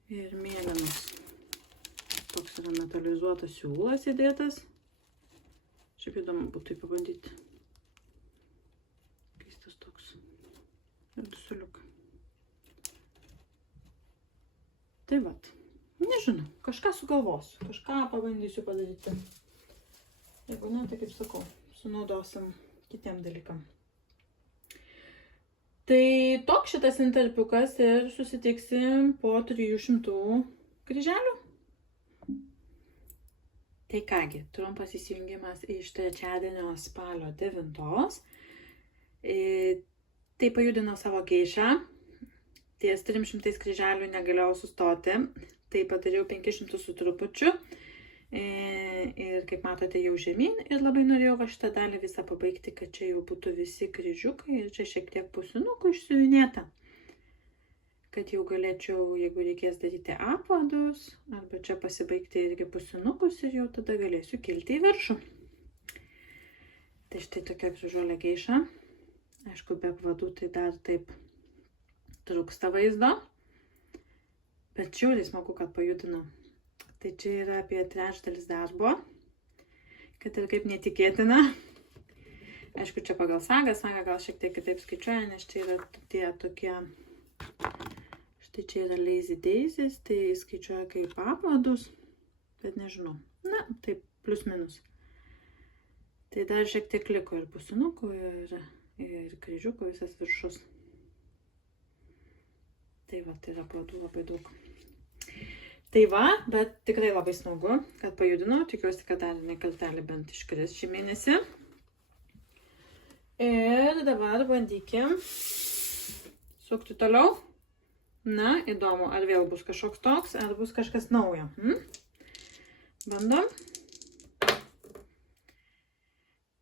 ir mėlynas. Toks yra metalizuotas siūlas įdėtas. Šiaip įdomu būtų pabandyti. Keistas toks. Ir dusuliukai. Tai vat, nežinau, kažką sugalvosiu, kažką pabandysiu padaryti. Jeigu ne, tai kaip sakau, sunaudosim kitiem dalykam. Tai toks šitas interpiukas ir susitiksim po 300 kryželių. Tai kągi, trumpas įsijungimas iš trečiadienio spalio 9. Tai pajudino savo geišą. Ties 300 kryželių negalėjau sustoti, tai padariau 500 su trupučiu ir kaip matote jau žemyn ir labai norėjau va šitą dalį visą pabaigti, kad čia jau būtų visi kryžiukai ir čia šiek tiek pusinukų išsiuvinėta, kad jau galėčiau, jeigu reikės daryti apvadus, arba čia pasibaigti irgi pusinukus ir jau tada galėsiu kilti į viršų. Tai štai tokia kryžuolė geiša, aišku be apvadų tai dar taip trūksta vaizdo, bet žiauriai smagu, kad pajudino. Tai čia yra apie 3/3 darbo, kad ir kaip netikėtina. Aišku, čia pagal sagą gal šiek tiek kitaip skaičiuoja, nes čia yra tie tokie, štai čia yra lazy daisies, tai skaičiuoja kaip apvadus, bet nežinau, na, taip, plus minus. Tai dar šiek tiek liko ir pusinukų, ir kryžiukų visas viršus. Tai va, tai yra apvadų labai daug. Tai va, bet tikrai labai smagu, kad pajudinau. Tikiuosi, kad dar ne kartelį bent iškris šį mėnesį. Ir dabar bandykim sukti toliau. Na, įdomu, ar vėl bus kažkoks toks, ar bus kažkas naujo. Bandom.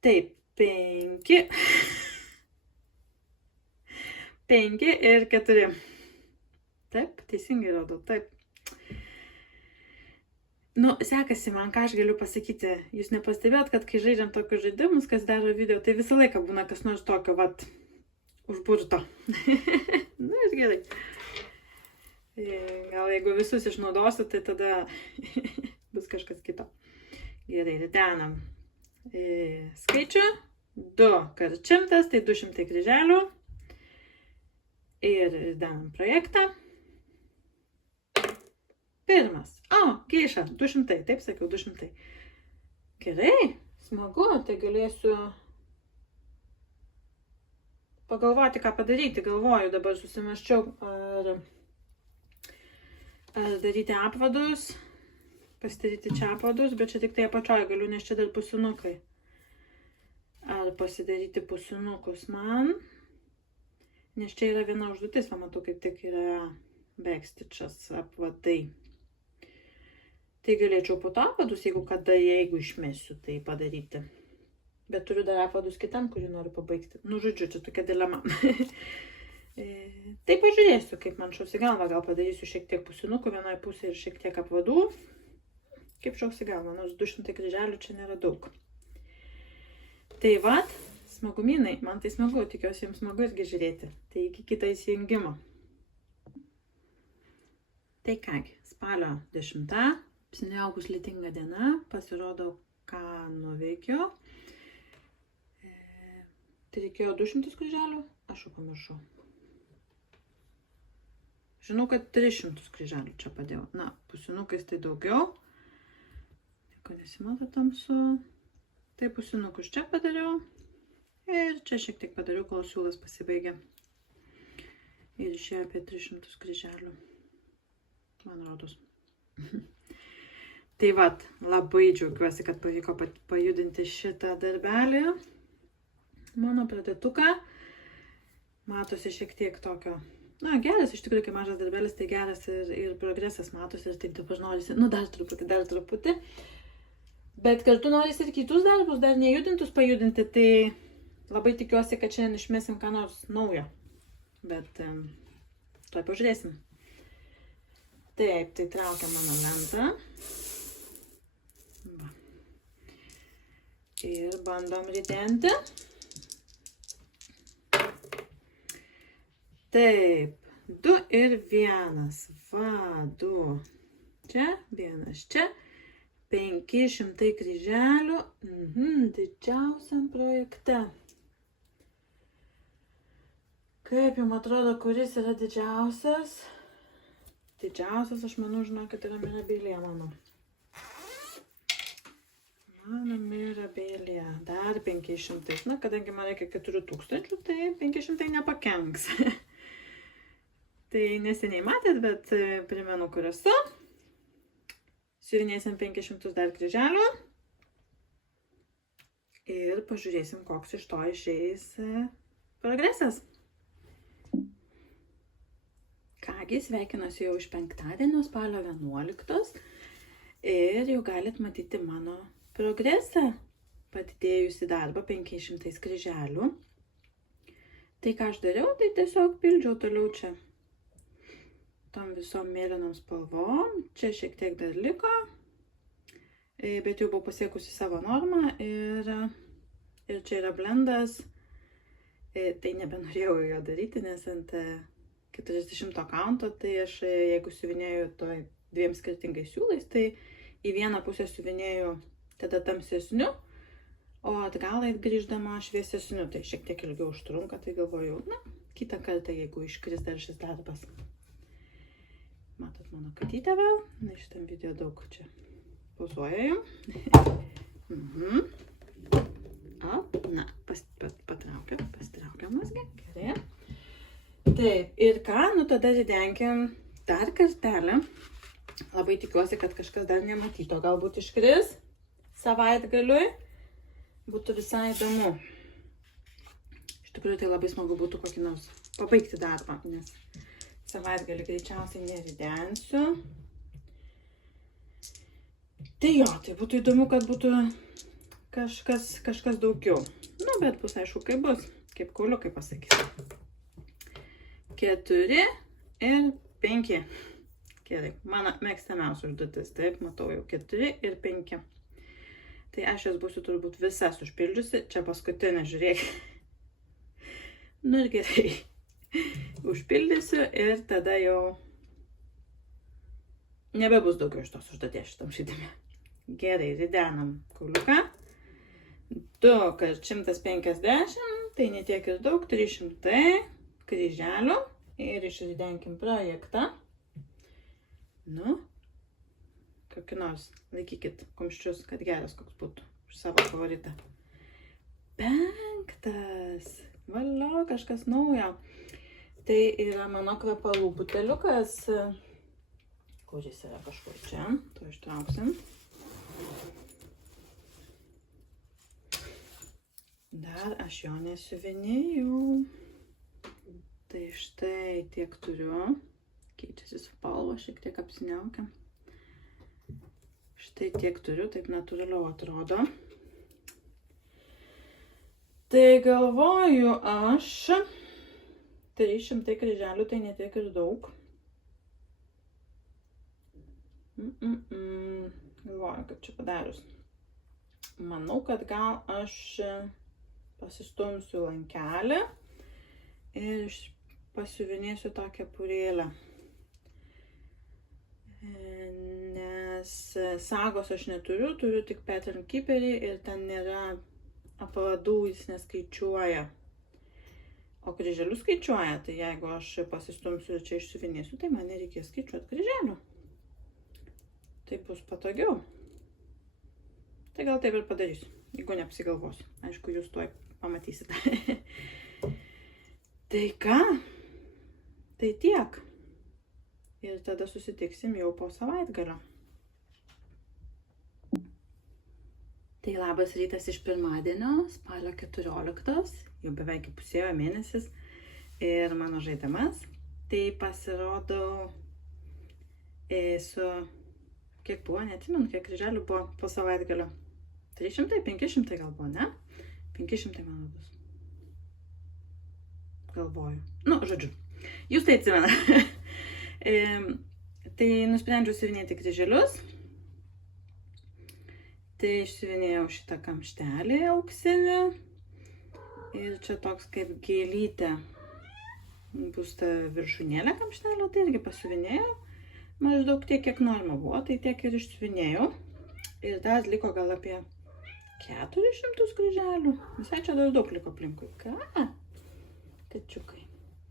Taip, 5. 5 ir 4. Taip, teisingai rodo, taip. Nu, sekasi man, ką aš galiu pasakyti. Jūs nepastebėjot, kad kai žaidžiam tokius žaidimus, kas daro video, tai visą laiką būna kas nors tokio, vat, užburto. Nu, ir gerai. Gal jeigu visus išnaudosiu, tai tada bus kažkas kito. Gerai, ridenam skaičių. 2 × 100, tai 200 kryželių. Ir ridenam projektą. Pirmas. Geiša, 200, taip sakiau, 200. Gerai, smagu, tai galėsiu pagalvoti, ką padaryti. Galvoju, dabar susimaščiau, ar daryti apvadus, pasidaryti čia apvadus, bet čia tik tai apačioje galiu, nes čia dar pusinukai. Ar pasidaryti pusinukus man, nes čia yra viena užduotis, pamatau, kaip tik yra backstitchas apvadai. Tai galėčiau po to apvadus, jeigu išmesiu, tai padaryti. Bet turiu dar apvadus kitam, kurį noriu pabaigti. Nu, žodžiu, čia tokia dilema. Tai pažiūrėsiu, kaip man šaus į galvą. Gal padarysiu šiek tiek pusinukų vienoje pusėje ir šiek tiek apvadų. Kaip šaus į galvą, nors 200 kryželių čia nėra daug. Tai vat, smagumynai, man tai smagu, tikiuosi jums smagu irgi žiūrėti. Tai iki kito įsijungimo. Tai kągi, spalio 10. Apsiniaukus lietinga diena, pasirodo, ką nuveikiau. Tai reikėjo 200 kryželių, aš jau pamiršau. Žinau, kad 300 kryželių čia padėjau. Na, pusinukais tai daugiau. Nieko nesimato tamsu. Tai pusinukus čia padariau. Ir čia šiek tiek padariau, kol siūlas pasibaigė. Ir išėjo apie 300 kryželių. Man rodos. Tai vat, labai džiaugiuosi, kad pavyko pajudinti šitą darbelį. Mano pradėtuką. Matosi šiek tiek tokio. Na, geras, iš tikrųjų, kai mažas darbelis, tai geras ir progresas matosi ir taip dabar norisi, dar truputį. Bet kartu norisi ir kitus darbus, dar nejudintus pajudinti, tai labai tikiuosi, kad šiandien išmesim ką nors naujo. Bet tuoj pažiūrėsim. Taip, tai traukia mano lentą. Va. Ir bandom ridenti. Taip, 2 ir 1, va, 2, čia, 1 čia, 500 kryželių, didžiausiam projekte. Kaip jums atrodo, kuris yra didžiausias? Didžiausias, aš manau, žinokit, yra Mirabilia mano. Mano Mirabilia, dar 500, na, kadangi man reikia 4000, tai 500 nepakenks. Tai neseniai matėt, bet primenu, kur esu. Siuvinėsim 500 dar kryželių. Ir pažiūrėsim, koks iš to išeis progresas. Kągi, sveikinuosi jau iš penktadienio, spalio 11. Ir jau galit matyti mano progresą. Padidėjusi darbą 500 kryželių. Tai ką aš dariau, tai tiesiog pildžiau toliau čia. Tom visom mėlynom spalvom. Čia šiek tiek dar liko. Bet jau buvau pasiekusi savo normą. Ir čia yra blendas. Tai nebenorėjau jo daryti, nes ant 40 kaunto, tai aš jeigu siuvinėjau toj 2 skirtingais siūlais, tai į vieną pusę siuvinėjau tada tamsesniu, o atgal grįždama šviesesniu. Tai šiek tiek ilgiau užtrunka, tai galvoju, kitą kartą, jeigu iškris dar šis darbas. Matot mano katytę vėl, šitam video daug čia pozuoja jau. Na, pastraukiam mazgę, gerai. Taip, ir ką, tada ridenkim dar kartelį. Labai tikiuosi, kad kažkas dar nematyto, galbūt iškris savaitgaliui. Būtų visai įdomu. Iš tikrųjų, tai labai smagu būtų kokį nors pabaigti darbą, nes savaitgalį greičiausiai neridensiu. Tai jo, tai būtų įdomu, kad būtų kažkas daugiau. Bet bus aišku, kaip bus. Kaip kauliukai pasakysiu. 4 ir 5. Gerai, mano mėgstamiausia užduotis. Taip, matau jau 4 ir 5. Tai aš jas būsiu turbūt visas užpildžiusi. Čia paskutinė, žiūrėk. Ir gerai. Užpildysiu ir tada jau nebebus daugiau iš tos užduoties šitam žaidime. Gerai, ridenam kauliuką. 2 × 150, tai ne tiek ir daug, 300 kryželių. Ir išridenkim projektą. Kokį nors, laikykit kumščius, kad geras koks būtų už savo favoritą. 5. Valio, kažkas naujo. Tai yra mano kvepalų buteliukas, kuris yra kažkur čia, to ištrauksim. Dar aš jo nesiuvinėjau. Tai štai tiek turiu. Keičiasi spalva, šiek tiek apsiniaukia. Štai tiek turiu, taip natūraliau atrodo. Tai galvoju aš, 300 kryželių tai ne tiek ir daug. Galvoju, kaip čia padarius. Manau, kad gal aš pasistumsiu lankelį ir pasiuvinėsiu tokią kepurėlę. Nes sagos aš neturiu, turiu tik pattern keeperį ir ten nėra apvadų, jis neskaičiuoja. O kryželius skaičiuoja, tai jeigu aš pasistumsiu ir čia išsiuvinėsiu, tai man nereikės skaičiuoti kryželių. Tai bus patogiau. Tai gal taip ir padarysiu, jeigu neapsigalvosiu. Aišku, jūs tuoj pamatysite. Tai ką? Tai tiek. Ir tada susitiksim jau po savaitgalio. Tai labas rytas iš pirmadienio, spalio 14, jau beveik įpusėjo mėnesis ir mano žaidimas. Tai pasirodo su, kiek buvo, neatsimenu, kiek kryželių buvo po savaitgalio. 300, 500 gal buvo, ne? 500 man bus. Galvoju. Nu, žodžiu, jūs tai atsimena. Tai nusprendžiau siuvinėti kryželius. Tai išsiuvinėjau šitą kamštelį auksinį ir čia toks kaip gėlytė bus ta viršūnėlė kamštelio, tai irgi pasiuvinėjau. Maždaug tiek, kiek norma buvo, tai tiek ir išsiuvinėjau. Ir dar liko gal apie 400 kryželių. Visai čia dar daug liko aplinkui. Ką? Kačiukai.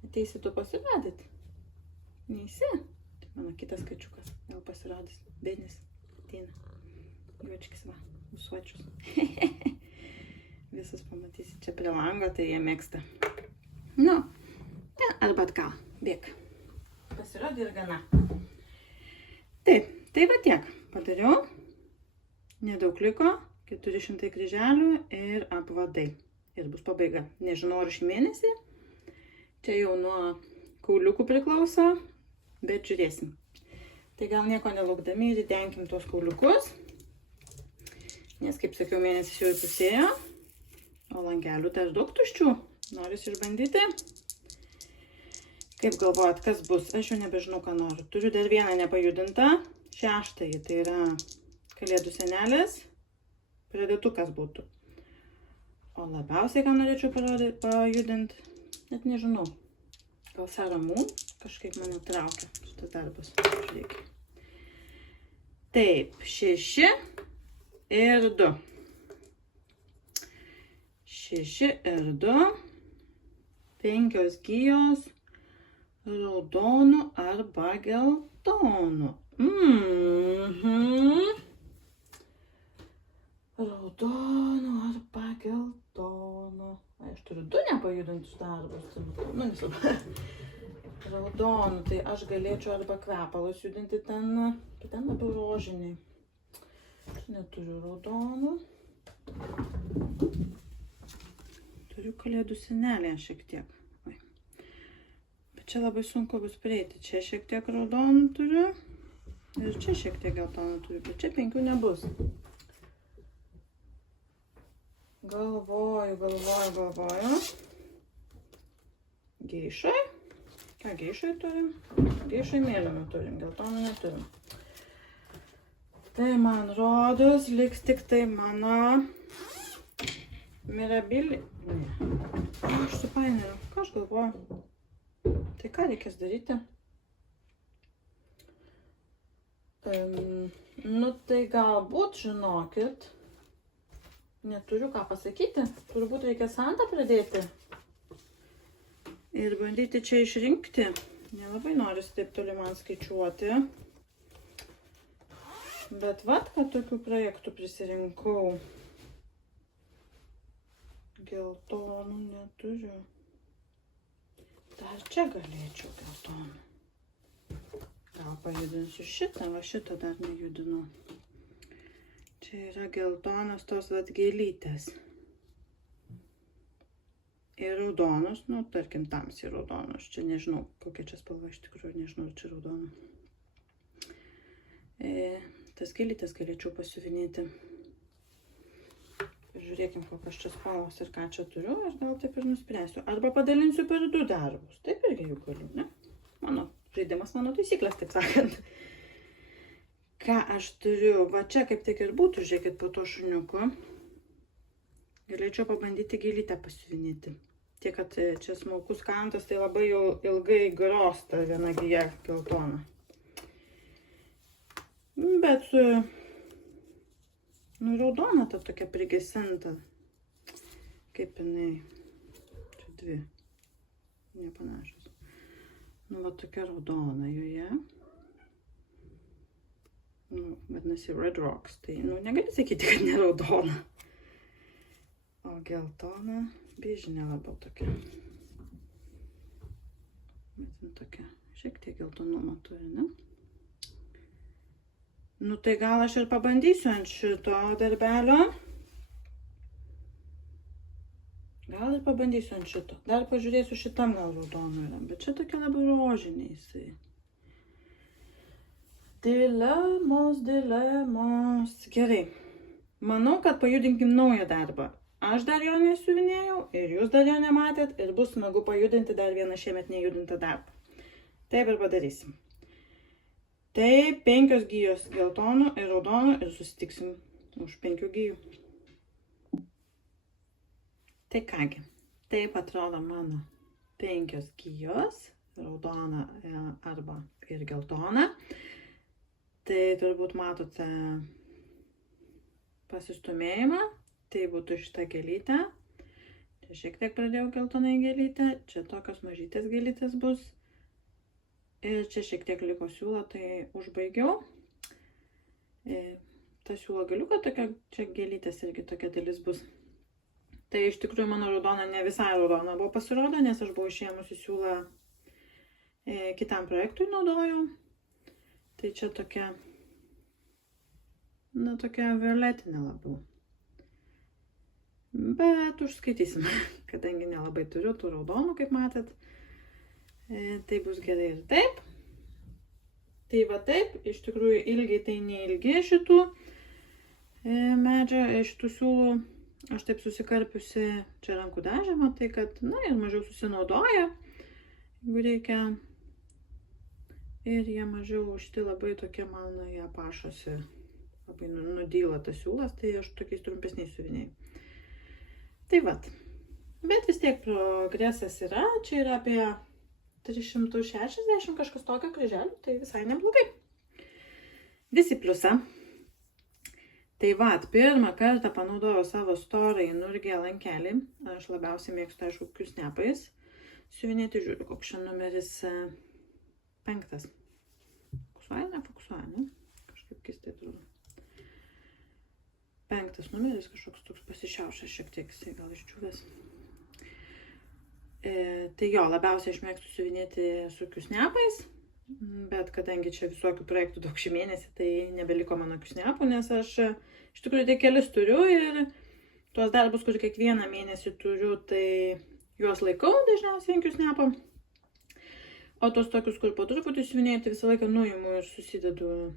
Ateisi tu pasirodyti? Neisi? Tai mano kitas kačiukas. Gal pasirodys. Benis ateina. Juočkis va, usuočius. Visus pamatysi čia prie lango, tai jie mėgsta. Nu, arba atgal, bėk. Pasirodė ir gana. Taip, tai va tiek padariau. Nedaug liko, 400 kryželių ir apvadai. Ir bus pabaiga. Nežinau, ar šį mėnesį. Čia jau nuo kauliukų priklauso, bet žiūrėsim. Tai gal nieko nelaukdami ir įdenkim tuos kauliukus. Nes, kaip sakiau, mėnesis jau įpusėjo, o langelių dar daug tuščių. Noris išbandyti. Kaip galvojat, kas bus? Aš jau nebežinau, ką noriu. Turiu dar vieną nepajudintą, 6. Tai yra Kalėdų senelis, pridėtukas būtų. O labiausiai, ką norėčiau pajudinti, net nežinau. Gal Sarah Moon kažkaip mane traukia šitas darbas. Žiūrėkime. Taip, 6. Ir 2. 6 ir 2. 5 gijos raudonų arba geltonų. Raudonų arba geltonų. Aš turiu 2 nepajudintus darbus. Nu, nesvarbu. Raudonų, tai aš galėčiau arba kvepalus judinti ten labiau rožiniai. Neturiu raudonų. Turiu Kalėdų senelę šiek tiek. Oi. Bet čia labai sunku bus prieiti. Čia šiek tiek raudonų turiu. Ir čia šiek tiek geltonų turiu. Bet čia 5 nebus. Galvoju. Geišai. Ką geišai turim? Geišai mėlynų turim. Geltonų neturim. Tai man rodos, liks tik tai mano Mirabili. Ne. Aš supainėjau. Ką aš galvoju? Tai ką reikės daryti? Nu tai galbūt, žinokit, neturiu ką pasakyti. Turbūt reikia santą pradėti. Ir bandyti čia išrinkti. Nelabai norisi taip toli man skaičiuoti. Bet vat, kad tokių projektų prisirinkau. Geltonų neturiu. Dar čia galėčiau geltonų. Gal pajudinsiu šitą, va šitą dar nejudinu. Čia yra geltonas tos vat gėlytės. Ir raudonos, nu tarkim tamsiai raudonos. Čia nežinau, kokia čia spalva iš tikrųjų, nežinau, čia raudona. Tas gėlytės galėčiau pasiuvinėti. Žiūrėkim, kokios čia spalvos ir ką čia turiu, ir gal taip ir nuspręsiu. Arba padalinsiu per 2 darbus. Taip irgi jau galiu, ne? Mano žaidimas, mano taisyklės, taip sakant. Ką aš turiu? Va čia kaip tik ir būtų, žiūrėkit, po to šuniuku. Galėčiau pabandyti gėlytę pasiuvinėti. Tiek, kad čia smulkus kantas, tai labai jau ilgai gros ta viena gija geltona. Bet nu, raudona ta tokia prigesinta. Kaip jinai. Čia 2. Nepanašios. Nu, va tokia raudona joje. Nu, vadinasi Red Rocks. Tai, nu, negali sakyti, kad ne raudona. O geltona, bėžinė labiau tokia. Bet nu, tokia. Šiek tiek geltonumo turi, ne? Nu tai gal aš ir pabandysiu ant šito darbelio. gal ir pabandysiu ant šito. Dar pažiūrėsiu šitam gal raudonu yra, bet čia tokia labai rožiniai jisai. Dilemos. Gerai. Manau, kad pajudinkim naują darbą. Aš dar jo nesiuvinėjau ir jūs dar jo nematėt ir bus smagu pajudinti dar vieną šiemet nejudintą darbą. Taip ir padarysim. Tai 5 gijos geltonų ir raudonų ir susitiksim už 5 gijų. Tai kągi, taip atrodo mano 5 gijos, raudona arba ir geltona. Tai turbūt matote pasistumėjimą. Tai būtų šitą gėlytę. Čia šiek tiek pradėjau geltonai gėlytę. Čia tokios mažytės gėlytės bus. Ir čia šiek tiek liko siūlo, tai užbaigiau. Ta siūlo galiuka tokia, čia gėlytės irgi tokia dalis bus. Tai iš tikrųjų mano raudona ne visai raudona buvo pasirodo, nes aš buvau išėmusi siūlą kitam projektui naudojau. Tai čia tokia, tokia violetinė labiau. Bet užskaitysim, kadangi nelabai turiu tų raudonų, kaip matėt. Tai bus gerai ir taip. Tai va taip, iš tikrųjų ilgiai tai neilgi šitų šitų siūlų. Aš taip susikarpiusi čia rankų dažymą, tai kad, ir mažiau susinaudoja, jeigu reikia. Ir jie mažiau šiti labai tokie man, jie pašosi, labai nudyla tas siūlas, tai aš tokiais trumpesniais siuvinėjau. Tai vat, bet vis tiek progresas yra, čia yra apie 360 kažkas tokio kryželių, tai visai neblogai. Visi pliusą. Tai vat, pirmą kartą panaudojau savo storąjį nurgę lankelį, aš labiausiai mėgstu, aišku, kokius nepais. Siuvinėti žiūriu, koks čia numeris 5. Fokusuoja, ne? Kažkaip keistai atrodo. 5 numeris, kažkoks toks pasišiaušęs šiek tiek, jisai gal išdžiūvęs. Tai jo, labiausiai aš mėgstu siuvinėti su kiusnepais, bet kadangi čia visokių projektų daug šį mėnesį, tai nebeliko mano kiusnepų, nes aš iš tikrųjų tai kelis turiu ir tuos darbus, kur kiekvieną mėnesį turiu, tai juos laikau dažniausiai ant kiusnepo. O tos tokius, kur po truputį siuvinėju, tai visą laiką nuimu ir susidedu,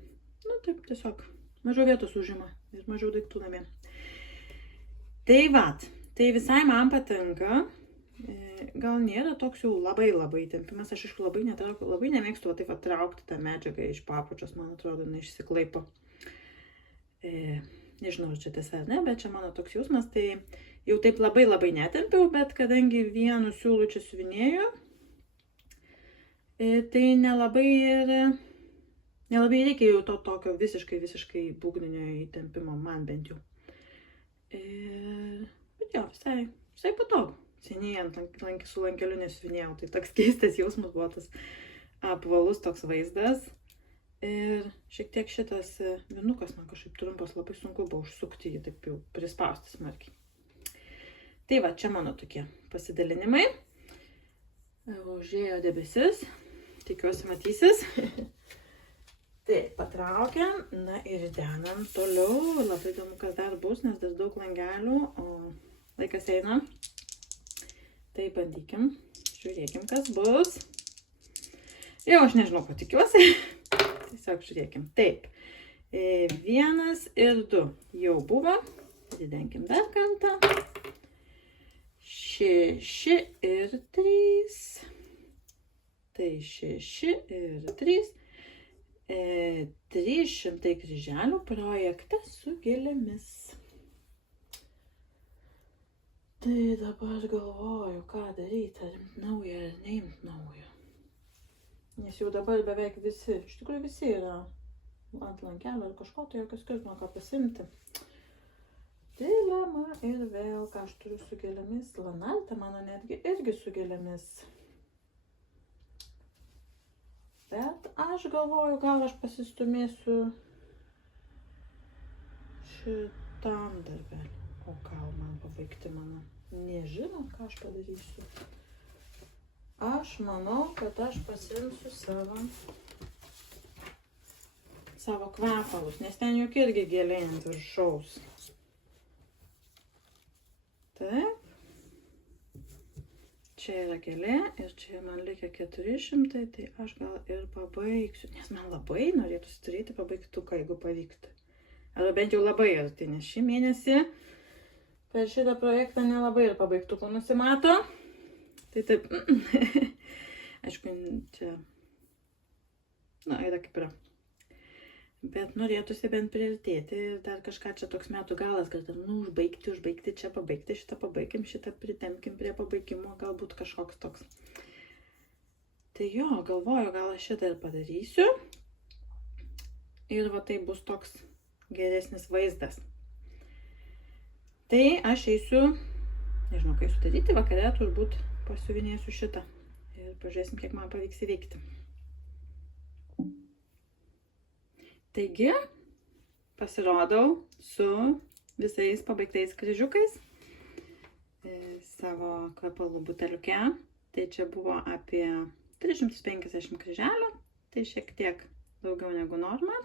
taip tiesiog. Mažiau vietos užima ir mažiau daiktų namie. Tai vat, tai visai man patinka. Gal nėra toks jau labai tempimas. Aš aišku labai nemėgstu taip traukti tą medžiagą iš papučios. Man atrodo, išsiklaipo. Nežinau, čia tiesa ar ne, bet čia mano toks jausmas. Tai jau taip labai netempiau, bet kadangi vienu siūlu čia siuvinėju, tai nelabai reikia jau to tokio visiškai būgninio įtempimo, man bent jau. Bet jo, visai patogu. Seniai su lankeliu nesiuvinėjau, tai toks keistas jausmas buvo tas apvalus toks vaizdas. Ir šiek tiek šitas vinukas man kažkaip trumpas, labai sunku buvo užsukti jį, taip jau prispausti smarkiai. Tai va, čia mano tokie pasidalinimai. Užėjo debesis, tikiuosi matysis. Tai patraukiam, ir denam toliau. Labai įdomu, kas dar bus, nes dar daug langelių, o laikas eina. Tai bandykim, žiūrėkim, kas bus. Jau aš nežinau, ko tikiuosi. Tiesiog žiūrėkim. Taip, 1 ir 2 jau buvo. Didenkim dar kartą. 6 ir 3. Tai 6 ir 3. 300 kryželių projektas su gėlėmis. Tai dabar galvoju, ką daryti, ar imt naują, ar neimt naują. Nes jau dabar beveik visi, iš tikrųjų visi yra ant lankelio ar kažko, tai jokio skirtumo ką pasimti. Dilema ir vėl, ką aš turiu su gėlėmis. Lanaltė mano netgi irgi su gėlėmis. Bet aš galvoju, gal aš pasistumėsiu šitam darbelį. O gal man pabaigti mano. Nežinau, ką aš padarysiu. Aš manau, kad aš pasimsiu savo kvepalus, nes ten juk irgi gėlė ant viršaus. Taip. čia yra gėlė ir čia man likia 400, tai aš gal ir pabaigsiu, nes man labai norėtųsi turėti pabaigtuką, jeigu pavyktų. Arba bent jau labai arti, nes šį mėnesį per šitą projektą nelabai ir pabaigtukų nusimato. Tai taip, aišku, čia, yra kaip yra. Bet norėtųsi bent priartėti ir dar kažką čia toks metų galas, kad užbaigti, čia pabaigti, šitą pabaigim, šitą pritempkim prie pabaigimo, galbūt kažkoks toks. Tai jo, galvoju, gal aš šitą ir padarysiu. Ir va tai bus toks geresnis vaizdas. Tai aš eisiu, nežinau, kai sudaryti, vakare turbūt pasiuvinėsiu šitą. Ir pažiūrėsim, kiek man pavyks įveikti. Taigi, pasirodau su visais pabaigtais kryžiukais savo kvepalų buteliuke. Tai čia buvo apie 350 kryželių, tai šiek tiek daugiau negu norma.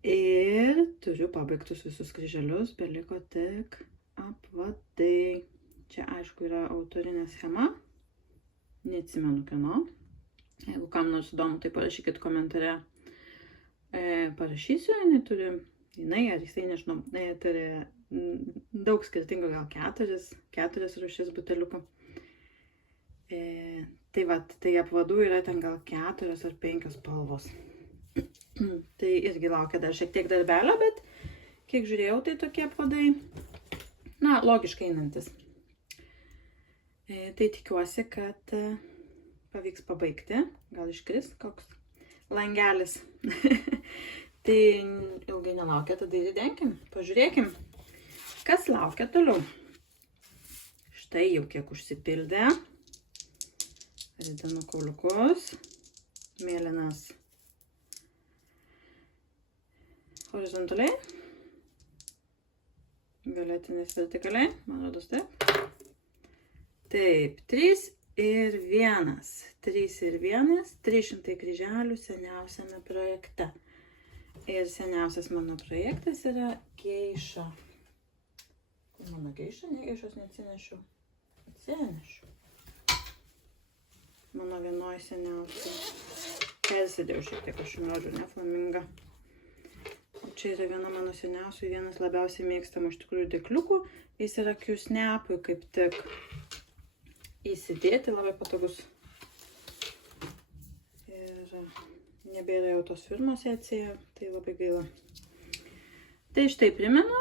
Ir turiu pabaigtus visus kryželius, beliko tik apvadai. Čia aišku yra autorinė schema, neatsimenu kieno. Jeigu kam nors įdomu, tai parašykit komentare. Parašysiu, jinai ar jisai, nežinau, turi daug skirtingų, gal keturias rūšis buteliukų. Tai va, tai apvadų yra ten gal 4 ar 5 spalvos. Tai irgi laukia dar šiek tiek darbelio, bet kiek žiūrėjau, tai tokie apvadai, logiškai einantis. Tai tikiuosi, kad pavyks pabaigti, gal iškris koks langelis. Tai ilgai nelaukia, tada ir denkim, pažiūrėkim, kas laukia toliau. Štai jau kiek užsipildė. Ridenu kauliukus, mėlynas horizontaliai, violetinis vertikaliai, man rodos taip. Taip, 3 ir 1, 300 kryželių seniausiame projekte. Ir seniausias mano projektas yra geiša. Kur mano geiša? Ne, geišos neatsinešiu. Atsinešiu. Mano vienoj seniausiai. Persidėjau šiek tiek, aš jums rodžiu, ne, flaminga. O čia yra viena mano seniausių, vienas labiausiai mėgstamų iš tikrųjų dėkliukų. Jis yra Q-snapui kaip tik įsidėti, labai patogus. Ir nebėra jau tos firmos atsėję, tai labai gaila. Tai štai primenu,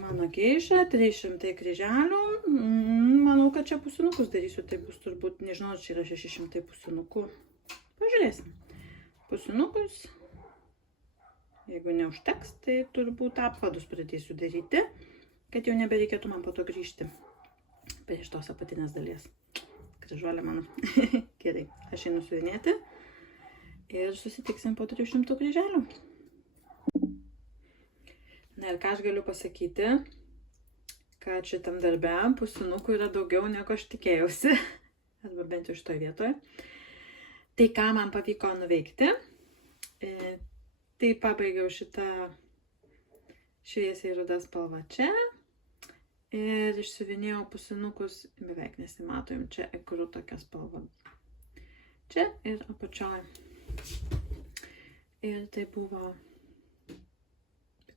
mano geiša, 300 kryželių. Manau, kad čia pusinukus darysiu, tai bus turbūt, nežinau, čia yra 600 pusinukų. Pažiūrėsim. Pusinukus, jeigu neužteks, tai turbūt apvadus pradėsiu daryti, kad jau nebereikėtų man po to grįžti prie šitos apatinės dalies. Kryžuolė mano. Gerai, aš einu suvinėti ir susitiksim po 300 kryželių. Na ir ką aš galiu pasakyti, kad šitam darbe pusinukų yra daugiau negu aš tikėjausi, arba bent jau šitoje vietoje. Tai ką man pavyko nuveikti, tai pabaigiau šitą šviesiai rudą spalvą čia. Ir išsiuvinėjau pusinukus, beveik nesimato, jums čia ekru tokia spalva. Čia ir apačioje. Ir tai buvo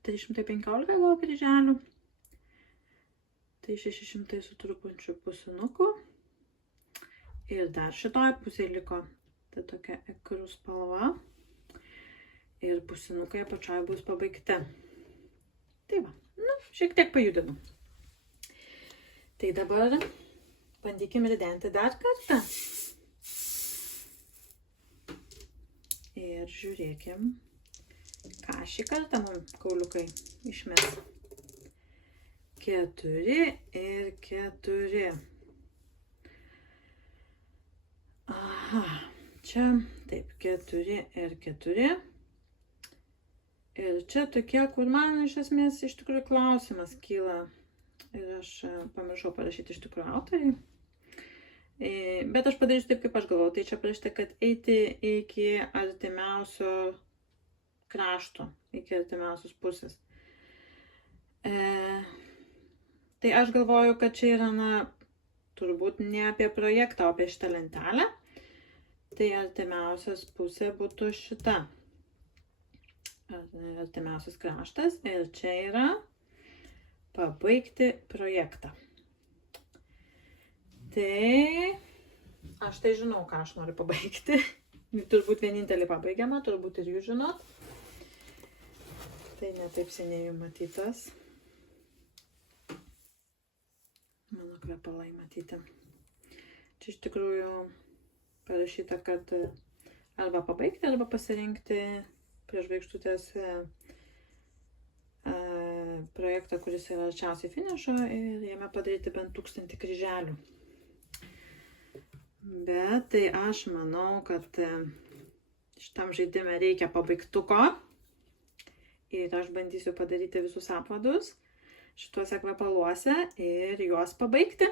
315 gal kryželių. Tai 600 su trupučiu pusinukų. Ir dar šitoj pusėje liko tai tokia ekru spalva. Ir pusinukai apačioje bus pabaigti. Tai va, šiek tiek pajudinu. Tai dabar bandykim ridenti dar kartą. Ir žiūrėkim, ką šį kartą mums kauliukai išmes. 4 ir 4. Aha, čia taip, 4 ir 4. Ir čia tokie, kur man iš esmės iš tikrųjų klausimas kyla. Ir aš pamiršau parašyti iš tikrųjų autoriai. Bet aš padarysiu taip, kaip aš galvoju. Tai čia parašyta, kad eiti iki artimiausio krašto, iki artimiausios pusės. Tai aš galvoju, kad čia yra, turbūt ne apie projektą, o apie šitą lentelę. Tai artimiausias pusė būtų šita. Artimiausias kraštas. Ir čia yra pabaigti projektą. Tai aš tai žinau, ką aš noriu pabaigti. Turbūt vienintelį pabaigiamą, turbūt ir jūs žinot. Tai netaip seniai matytas. Mano kvepalai matyti. Čia iš tikrųjų parašyta, kad arba pabaigti, arba pasirinkti prie žvaigždutės projektą, kuris yra arčiausiai finišo ir jame padaryti bent 1000 kryželių. Bet tai aš manau, kad šitam žaidime reikia pabaigtuko ir aš bandysiu padaryti visus apvadus šituose kvepaluose ir juos pabaigti.